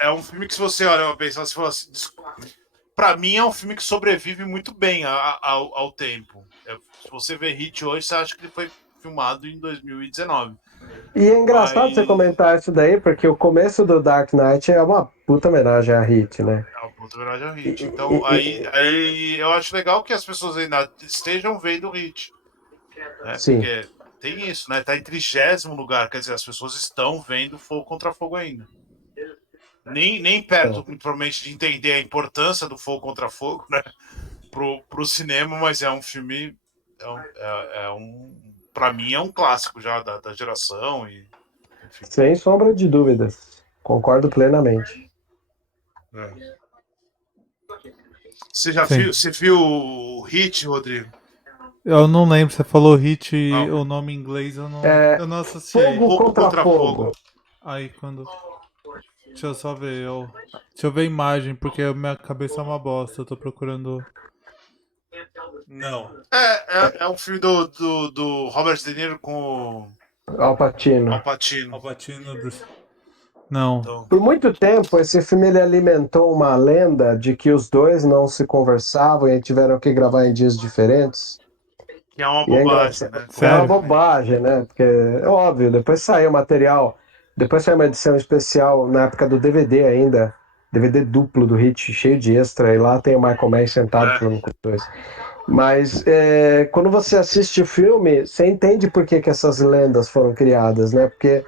é um filme que, se você olha uma vez, você fala assim, pra mim é um filme que sobrevive muito bem ao tempo. Se você vê Hit hoje, você acha que ele foi filmado em 2019. E é engraçado você Mas comentar isso daí, porque o começo do Dark Knight é uma puta homenagem a Hit, né? é uma puta verdade ao E, Hit. Então, e- e- aí eu acho legal que as pessoas ainda estejam vendo o Hit, né? sim, Porque tem isso, né? Tá em 30º lugar, quer dizer, as pessoas estão vendo Fogo contra Fogo ainda. Nem perto, então, muito provavelmente, de entender a importância do Fogo contra Fogo, né? Pro cinema, mas é um filme. Para mim, é um clássico já da geração. E, enfim. sem sombra de dúvidas. Concordo plenamente. É. Sim. Você viu o Hit, Rodrigo? Eu não lembro, você falou hit, Não. o nome em inglês, É, eu não associei. fogo Fogo contra contra fogo. Fogo. Aí quando. Deixa eu só ver, deixa eu ver a imagem, porque a minha cabeça é uma bosta, eu tô procurando. Não. É um filme do Robert De Niro com o Al Pacino. Al Pacino. Alpatino. Não. Então, Por muito tempo, esse filme ele alimentou uma lenda de que os dois não se conversavam e tiveram que gravar em dias diferentes. que é uma E é bobagem, engraçado. né? É uma Sério? bobagem, né? Porque é óbvio, depois saiu material, depois saiu uma edição especial na época do DVD ainda, DVD duplo do Hit, cheio de extra, e lá tem o Michael Mann sentado É. falando com os dois. Mas quando você assiste o filme, você entende por que essas lendas foram criadas, né? Porque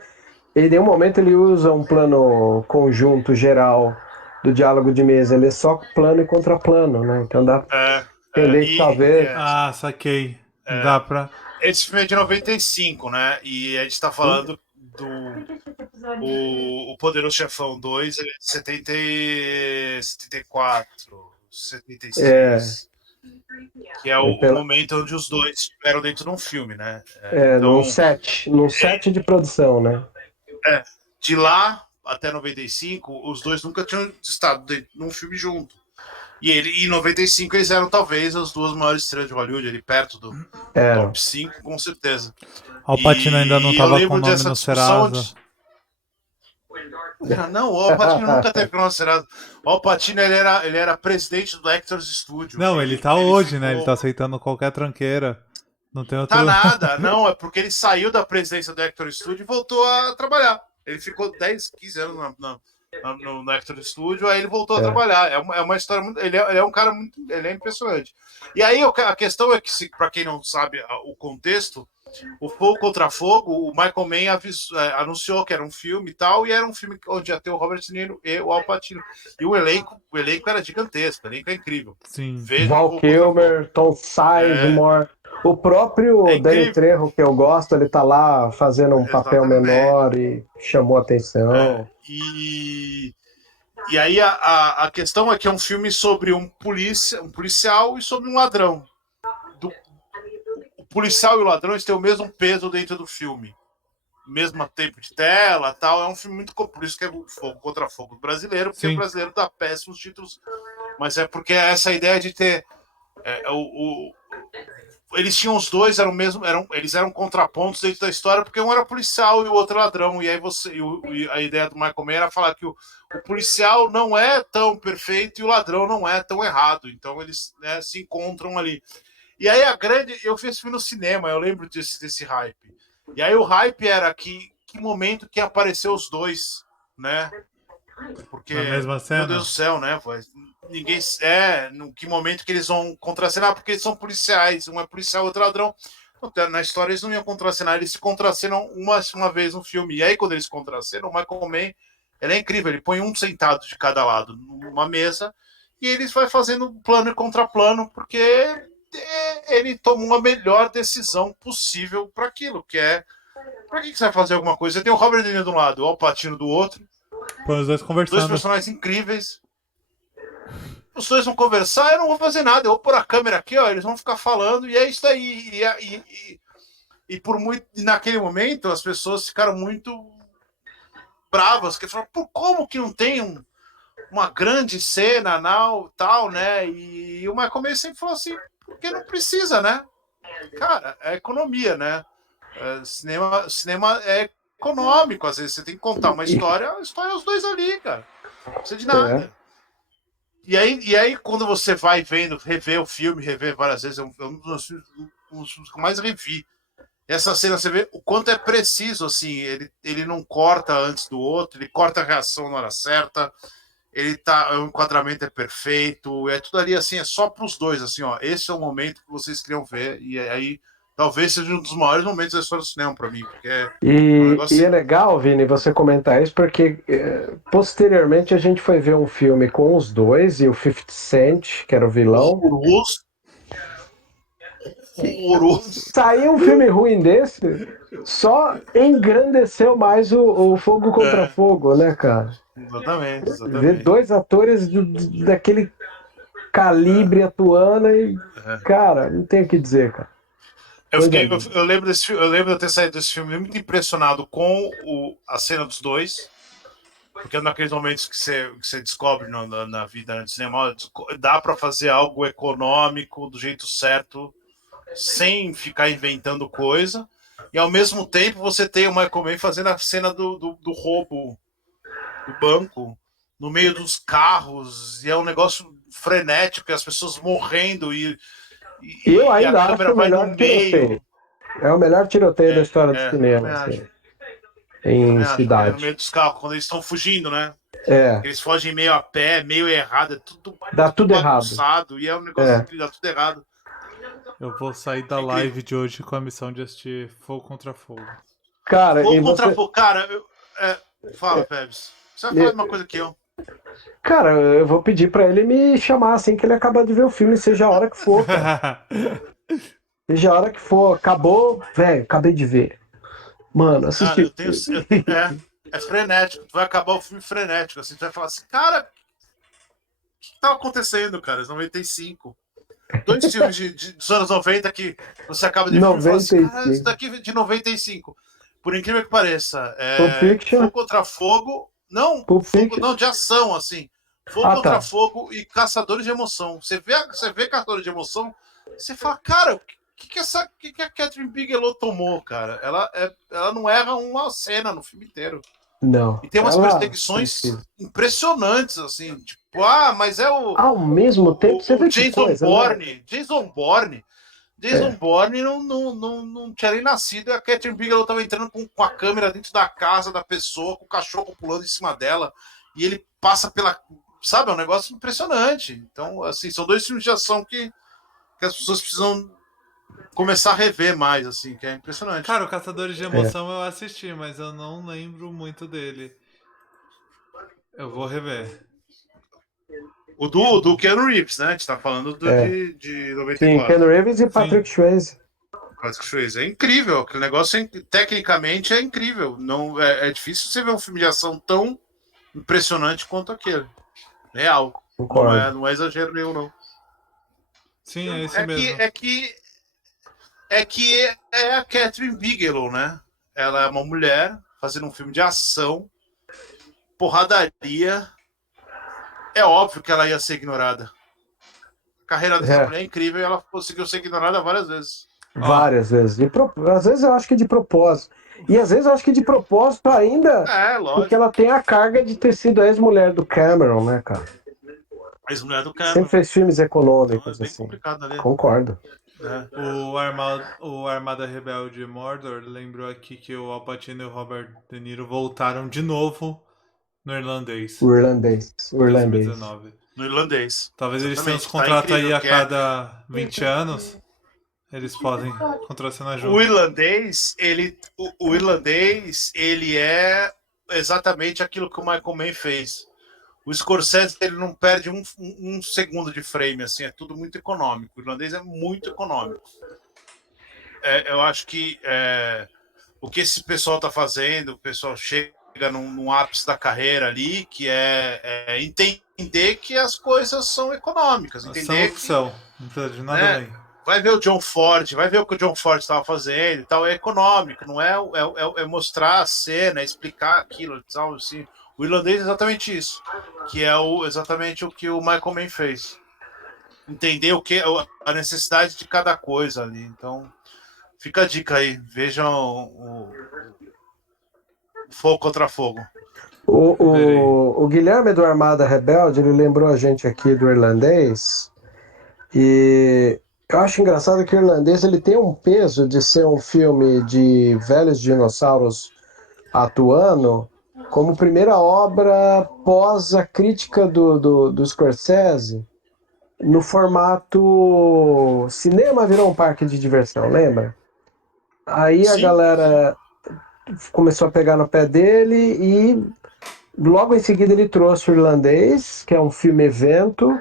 em nenhum momento ele usa um plano conjunto geral do diálogo de mesa, ele é só plano e contraplano, né? Então dá pra É, entender que talvez. Ah, saquei. Dá pra. esse filme é de 95, né? E a gente tá falando do o Poderoso Chefão 2, ele é de 74, É, 76. Que é o pela, momento onde os dois estiveram dentro de um filme, né? num Então, set de produção, né? de lá até 95, os dois nunca tinham estado dentro de um filme junto. E em 95 eles eram talvez as duas maiores estrelas de Hollywood, ali perto do Eram. top 5, com certeza. Al Pacino ainda não E eu tava com o lembro nome dessa no discussão Serasa. Não, o Al Pacino nunca teve problema serado. O Al Pacino ele era presidente do Actors Studio. Não, ele tá hoje, né? Ele ficou. tá aceitando qualquer tranqueira. Não tem outro. Tá nada, não, é porque ele saiu da presidência do Actors Studio e voltou a trabalhar. Ele ficou 10, 15 anos no Actors Studio, aí ele voltou a É. trabalhar. É uma história muito. Ele é um cara muito. Ele é impressionante. E aí a questão é que, para quem não sabe o contexto, o Fogo Contra Fogo, o Michael Mann anunciou que era um filme e tal, e era um filme onde ia ter o Robert De Niro e o Al Pacino. E o elenco era gigantesco, o elenco é incrível. Sim. Veja Val o Fogo Contra Fogo. Kilmer, Tom Sizemore. O próprio Danny incrível. Trejo, que eu gosto, ele tá lá fazendo um papel Exatamente. menor e chamou atenção. E aí a questão é que é um filme sobre um policial e sobre um ladrão. O policial e o ladrão têm o mesmo peso dentro do filme. Mesmo tempo de tela, tal. É um filme muito. Por isso que é o Fogo Contra Fogo brasileiro, porque Sim. o brasileiro dá péssimos títulos. Mas é porque essa ideia de ter. Eles tinham os dois, eles eram contrapontos dentro da história, porque um era policial e o outro ladrão. E aí a ideia do Michael Mann era falar que o policial não é tão perfeito e o ladrão não é tão errado. Então eles, né, se encontram ali. E aí eu fiz filme no cinema, eu lembro desse hype. E aí o hype era que momento que apareceu os dois, né? Porque, Na mesma cena? meu Deus do céu, né? Ninguém. No que momento que eles vão contracenar, porque eles são policiais, um é policial, outro é ladrão. Na história eles não iam contracenar, eles se contracenam uma vez no filme. E aí, quando eles contracenam, o Michael Mann, ele é incrível, ele põe um sentado de cada lado numa mesa e eles vai fazendo plano e contraplano, porque ele tomou a melhor decisão possível para aquilo, que é. Pra que você vai fazer alguma coisa? Você tem o Robert De Niro de um lado, o Al Pacino do outro. Põe os dois Dois conversando. personagens incríveis. Os dois vão conversar, eu não vou fazer nada. Eu vou pôr a câmera aqui, ó, eles vão ficar falando, e é isso aí. E por muito. E naquele momento, as pessoas ficaram muito bravas, que falaram, por como que não tem uma grande cena, tal, né? E o Michael Mann sempre falou assim, porque não precisa, né? Cara, é economia, né? Cinema é econômico, às vezes você tem que contar uma história, a história é os dois ali, cara. Não precisa de nada. E aí, quando você vai rever o filme, rever várias vezes, é um dos filmes que eu mais revi. Essa cena, você vê o quanto é preciso, assim, ele não corta antes do outro, ele corta a reação na hora certa, o enquadramento é perfeito, é tudo ali, assim, é só pros dois, assim, ó, esse é o momento que vocês queriam ver, e aí talvez seja um dos maiores momentos da história do cinema pra mim, porque E é legal, Vini, você comentar isso, porque posteriormente a gente foi ver um filme com os dois e o 50 Cent, que era o vilão. horroroso. Sair um filme ruim desse só engrandeceu mais o Fogo Contra Fogo, né, cara? Exatamente. Ver dois atores daquele calibre atuando e, cara, não tem o que dizer, cara. Eu lembro de ter saído desse filme muito impressionado com a cena dos dois, porque naqueles momentos que você descobre na vida de cinema, dá para fazer algo econômico do jeito certo, sem ficar inventando coisa, e ao mesmo tempo você tem o Michael Mann fazendo a cena do roubo do banco no meio dos carros, e é um negócio frenético, e as pessoas morrendo eu ainda a câmera vai no meio. É o melhor tiroteio da história do cinema, assim, em cidade. No meio dos carros, quando eles estão fugindo, né? É. Eles fogem meio a pé, meio errado, é tudo dá tudo errado. E é um negócio que dá tudo errado. Eu vou sair da É incrível. live de hoje com a missão de assistir Fogo contra Fogo. Cara, e Fogo contra você. fogo. Cara, fala, Pebs. Você vai falar a mesma coisa que eu. Cara, eu vou pedir pra ele me chamar assim que ele acabar de ver o filme, seja a hora que for, cara. Seja a hora que for. Acabou, velho, acabei de ver. Mano, Ah, assisti. é frenético. Tu vai acabar o filme frenético. Assim, tu vai falar assim, cara, o que tava acontecendo, cara? 95. Dois filmes dos anos 90 que você acaba de ver e fala assim, cara, isso 95. daqui é de 95. Por incrível que pareça, Pulp Fiction. Fogo contra Fogo. Não, Pulp fogo Fiction. não de ação, assim. Fogo Ah, contra tá. Fogo e Caçadores de Emoção. Você vê Caçadores de Emoção, você fala, cara, o que a Catherine Bigelow tomou, cara? Ela não erra uma cena no filme inteiro. Não. E tem umas Ela perseguições precisa. impressionantes, assim, tipo, mas é Ao mesmo tempo, você o vê que Jason coisa, né? Bourne. Jason Bourne. Jason É. Bourne não tinha nem nascido e a Catherine Bigelow tava entrando com a câmera dentro da casa da pessoa, com o cachorro pulando em cima dela, e ele passa pela. Sabe, é um negócio impressionante. Então, assim, são dois filmes de ação que as pessoas precisam começar a rever mais, assim, que é impressionante. Cara, o Caçadores de É. Emoção eu assisti, mas eu não lembro muito dele. Eu vou rever. O do Keanu Reeves, né? A gente tá falando É. de Sim, Ken 94. Reeves e Sim. Patrick Swayze. Classic Swayze. É incrível, aquele negócio tecnicamente é incrível. Não, é difícil você ver um filme de ação tão impressionante quanto aquele. Real. Não é, Concordo. não é exagero nenhum, não. Sim, é esse É que, mesmo. é que, é que é a Catherine Bigelow, né? Ela é uma mulher fazendo um filme de ação, porradaria. É óbvio que ela ia ser ignorada. A carreira dessa É. mulher é incrível e ela conseguiu ser ignorada várias vezes. Ó, Várias vezes. Às vezes eu acho que de propósito. E às vezes eu acho que de propósito ainda, porque Lógico. ela tem a carga de ter sido a ex-mulher do Cameron, né, cara? A ex-mulher do Sempre Cameron. fez filmes Então é econômicos, bem assim. complicado ali. Concordo. Né? o Armada Rebelde Mordor lembrou aqui que o Al Pacino e o Robert De Niro voltaram de novo no Irlandês, O irlandês. O em irlandês. 2019. No irlandês. Talvez eles tenham os Exatamente. Tá contratos aí incrível. a cada 20 anos. Eles podem contracenar O junto. irlandês, o irlandês, ele é exatamente aquilo que o Michael Mann fez. O Scorsese, ele não perde um segundo de frame, assim, é tudo muito econômico. O irlandês é muito econômico. Eu acho que o que esse pessoal está fazendo, o pessoal chega num ápice da carreira ali, que é entender que as coisas são econômicas, São o entender que que, são. Não precisa de nada né, além. vai ver o John Ford, vai ver o que o John Ford estava fazendo e tal, é econômico, não é mostrar a cena, é explicar aquilo e tal, assim. O irlandês é exatamente isso, que é exatamente o que o Michael Mann fez. Entender a necessidade de cada coisa ali. Então, fica a dica aí, vejam o Fogo contra Fogo. Verei. O Guilherme do Armada Rebelde, ele lembrou a gente aqui do irlandês. E eu acho engraçado que o irlandês ele tem um peso de ser um filme de velhos dinossauros atuando como primeira obra pós a crítica do Scorsese no formato cinema virou um parque de diversão, lembra? Aí a Sim, sim. galera começou a pegar no pé dele e logo em seguida ele trouxe o Irlandês, que é um filme evento.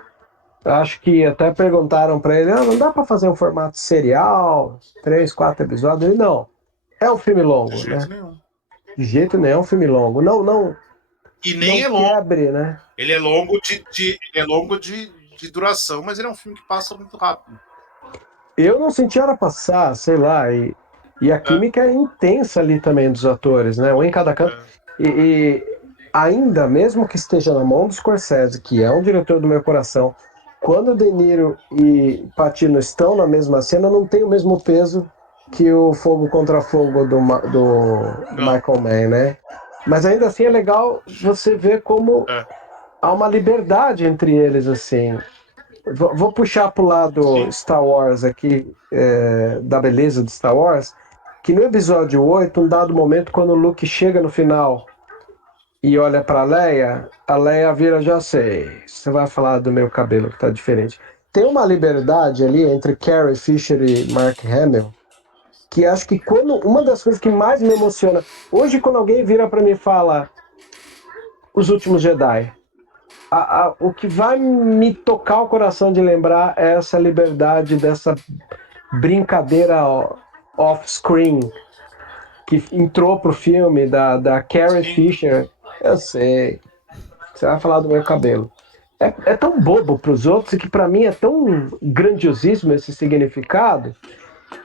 Acho que até perguntaram para ele, não dá para fazer um formato serial, 3, 4 episódios? Ele, não, é um filme De longo, jeito né? nenhum. De jeito nenhum é um filme longo. Não, não, E nem não é longo. quebre, né? Ele é longo de duração, mas ele é um filme que passa muito rápido. Eu não senti a hora passar, sei lá, e a química é intensa ali também dos atores, né? Um em cada canto. E ainda, mesmo que esteja na mão do Scorsese, que é um diretor do meu coração, quando De Niro e Pacino estão na mesma cena, não tem o mesmo peso que o Fogo contra Fogo do Não. Michael Mann, né? Mas ainda assim é legal você ver como há uma liberdade entre eles, assim. Vou puxar pro lado Sim. Star Wars aqui, da beleza de Star Wars, que no episódio 8, um dado momento, quando o Luke chega no final e olha pra Leia, a Leia vira, já sei, você vai falar do meu cabelo que tá diferente. tem uma liberdade ali entre Carrie Fisher e Mark Hamill, que acho que uma das coisas que mais me emociona, hoje quando alguém vira pra mim e fala Os Últimos Jedi, o que vai me tocar o coração de lembrar é essa liberdade dessa brincadeira off-screen que entrou pro filme da Carrie Fisher. Eu sei, você vai falar do meu cabelo. É tão bobo pros outros e que pra mim é tão grandiosíssimo esse significado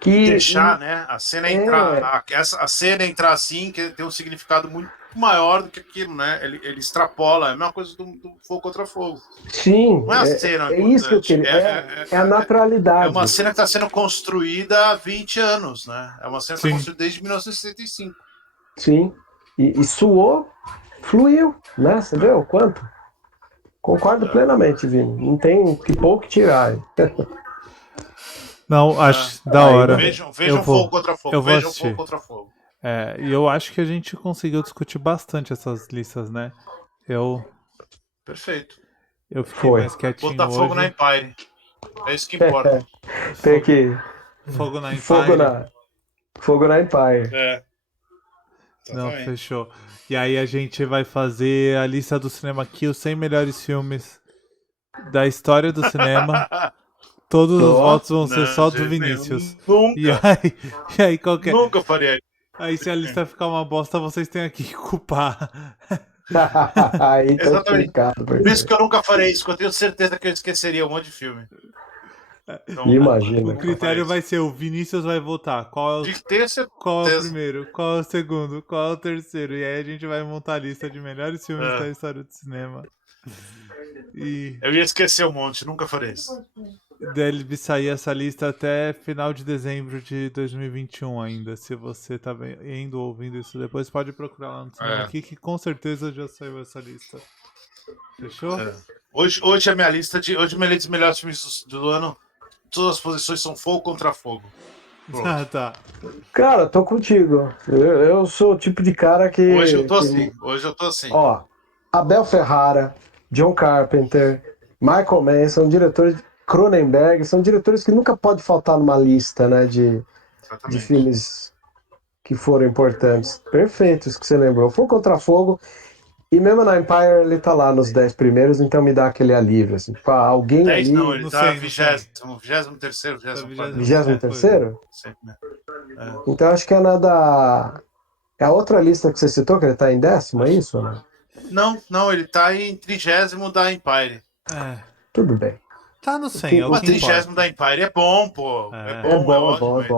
que Deixar, né? A cena entrar. A cena entrar assim, que tem um significado muito maior do que aquilo, né? Ele extrapola. É a mesma coisa do Fogo Contra Fogo. Sim, Não é a cena isso que eu queria. É a naturalidade. É uma cena que está sendo construída há 20 anos, né? É uma cena que está construída desde 1965. Sim. E suou, fluiu, né? Você vê o quanto? Concordo plenamente, Vini. Não tem que pouco tirar. Não, acho da hora. Vejam eu Fogo Contra Fogo. Eu vou Vejam assistir. Fogo Contra Fogo. E eu acho que a gente conseguiu discutir bastante essas listas, né? Perfeito. Eu fiquei mais quietinho Botar fogo hoje. na Empire. É isso que importa. Tem que... Fogo na Empire. Fogo na Empire. Não, fechou. E aí a gente vai fazer a lista do cinema aqui, os 100 melhores filmes da história do cinema. Todos os votos vão ser só do Vinícius. Nunca. E aí qualquer... Nunca faria. Aí se a lista ficar uma bosta, vocês têm aqui que culpar. Aí tá Exatamente. explicado. Por isso que eu nunca farei isso, porque eu tenho certeza que eu esqueceria um monte de filme. Então, Imagina. O critério vai ser, o Vinícius vai votar. Qual é o primeiro? Qual é o segundo? Qual é o terceiro? E aí a gente vai montar a lista de melhores filmes da história do cinema. Eu ia esquecer um monte, nunca farei isso. Deve sair essa lista até final de dezembro de 2021 ainda. Se você tá indo ouvindo isso depois, pode procurar lá no cinema aqui, que com certeza já saiu essa lista. Fechou? Hoje a minha lista dos melhores filmes do ano, todas as posições são Fogo Contra Fogo. Tá. Cara, tô contigo. Eu sou o tipo de cara que... Hoje eu tô assim. Ó, Abel Ferrara, John Carpenter, Michael Mann, são diretores... Cronenberg, são diretores que nunca pode faltar numa lista, né, de filmes que foram importantes. Perfeito isso que você lembrou. Fogo Contra Fogo, e mesmo na Empire ele tá lá nos 10 primeiros, então me dá aquele alívio, assim. Alguém 10 ali... não, ele tá 23º, 23º? Então acho que é É a outra lista que você citou, que ele tá em 10º, é isso? Né? Não, ele tá em 30º da Empire. Tudo bem. Tá no 100, o 30º da Empire é bom, pô. É bom.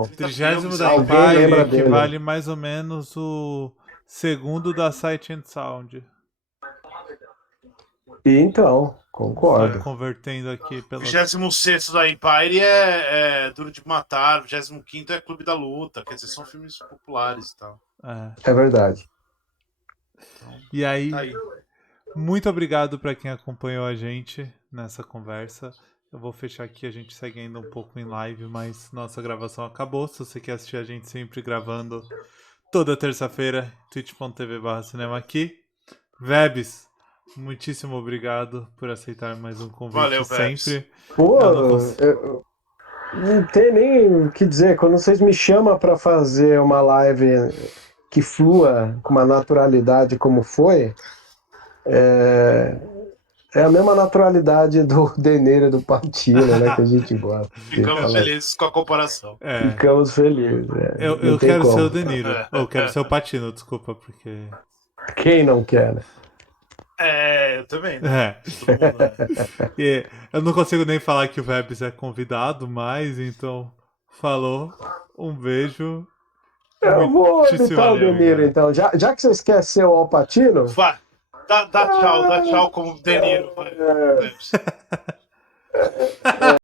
30º da Empire equivale mais ou menos o segundo da Sight and Sound. Então, concordo. Convertendo aqui pelo... 26º da Empire é Duro de Matar, 25º é Clube da Luta, quer dizer, são filmes populares e tal. É verdade. E aí, muito obrigado para quem acompanhou a gente nessa conversa. Eu vou fechar aqui, a gente segue ainda um pouco em live, mas nossa gravação acabou. Se você quer assistir a gente sempre gravando toda terça-feira, twitch.tv/cinema aqui. Vebs, muitíssimo obrigado por aceitar mais um convite. Valeu, sempre. Pô, eu não tem nem o que dizer. Quando vocês me chamam para fazer uma live que flua com uma naturalidade como foi, é a mesma naturalidade do De Niro e do Pacino, né, que a gente gosta. Ficamos felizes com a comparação. Ficamos felizes. Eu quero ser o De Niro. Eu quero ser o Pacino, desculpa, porque... Quem não quer, né? Eu também. Né? Todo mundo, né? Eu não consigo nem falar que o Vebs é convidado mais, então falou. Um beijo. Eu vou imitar o De Niro, então. Já que vocês querem ser o Al Pacino... Dá tchau como De Niro.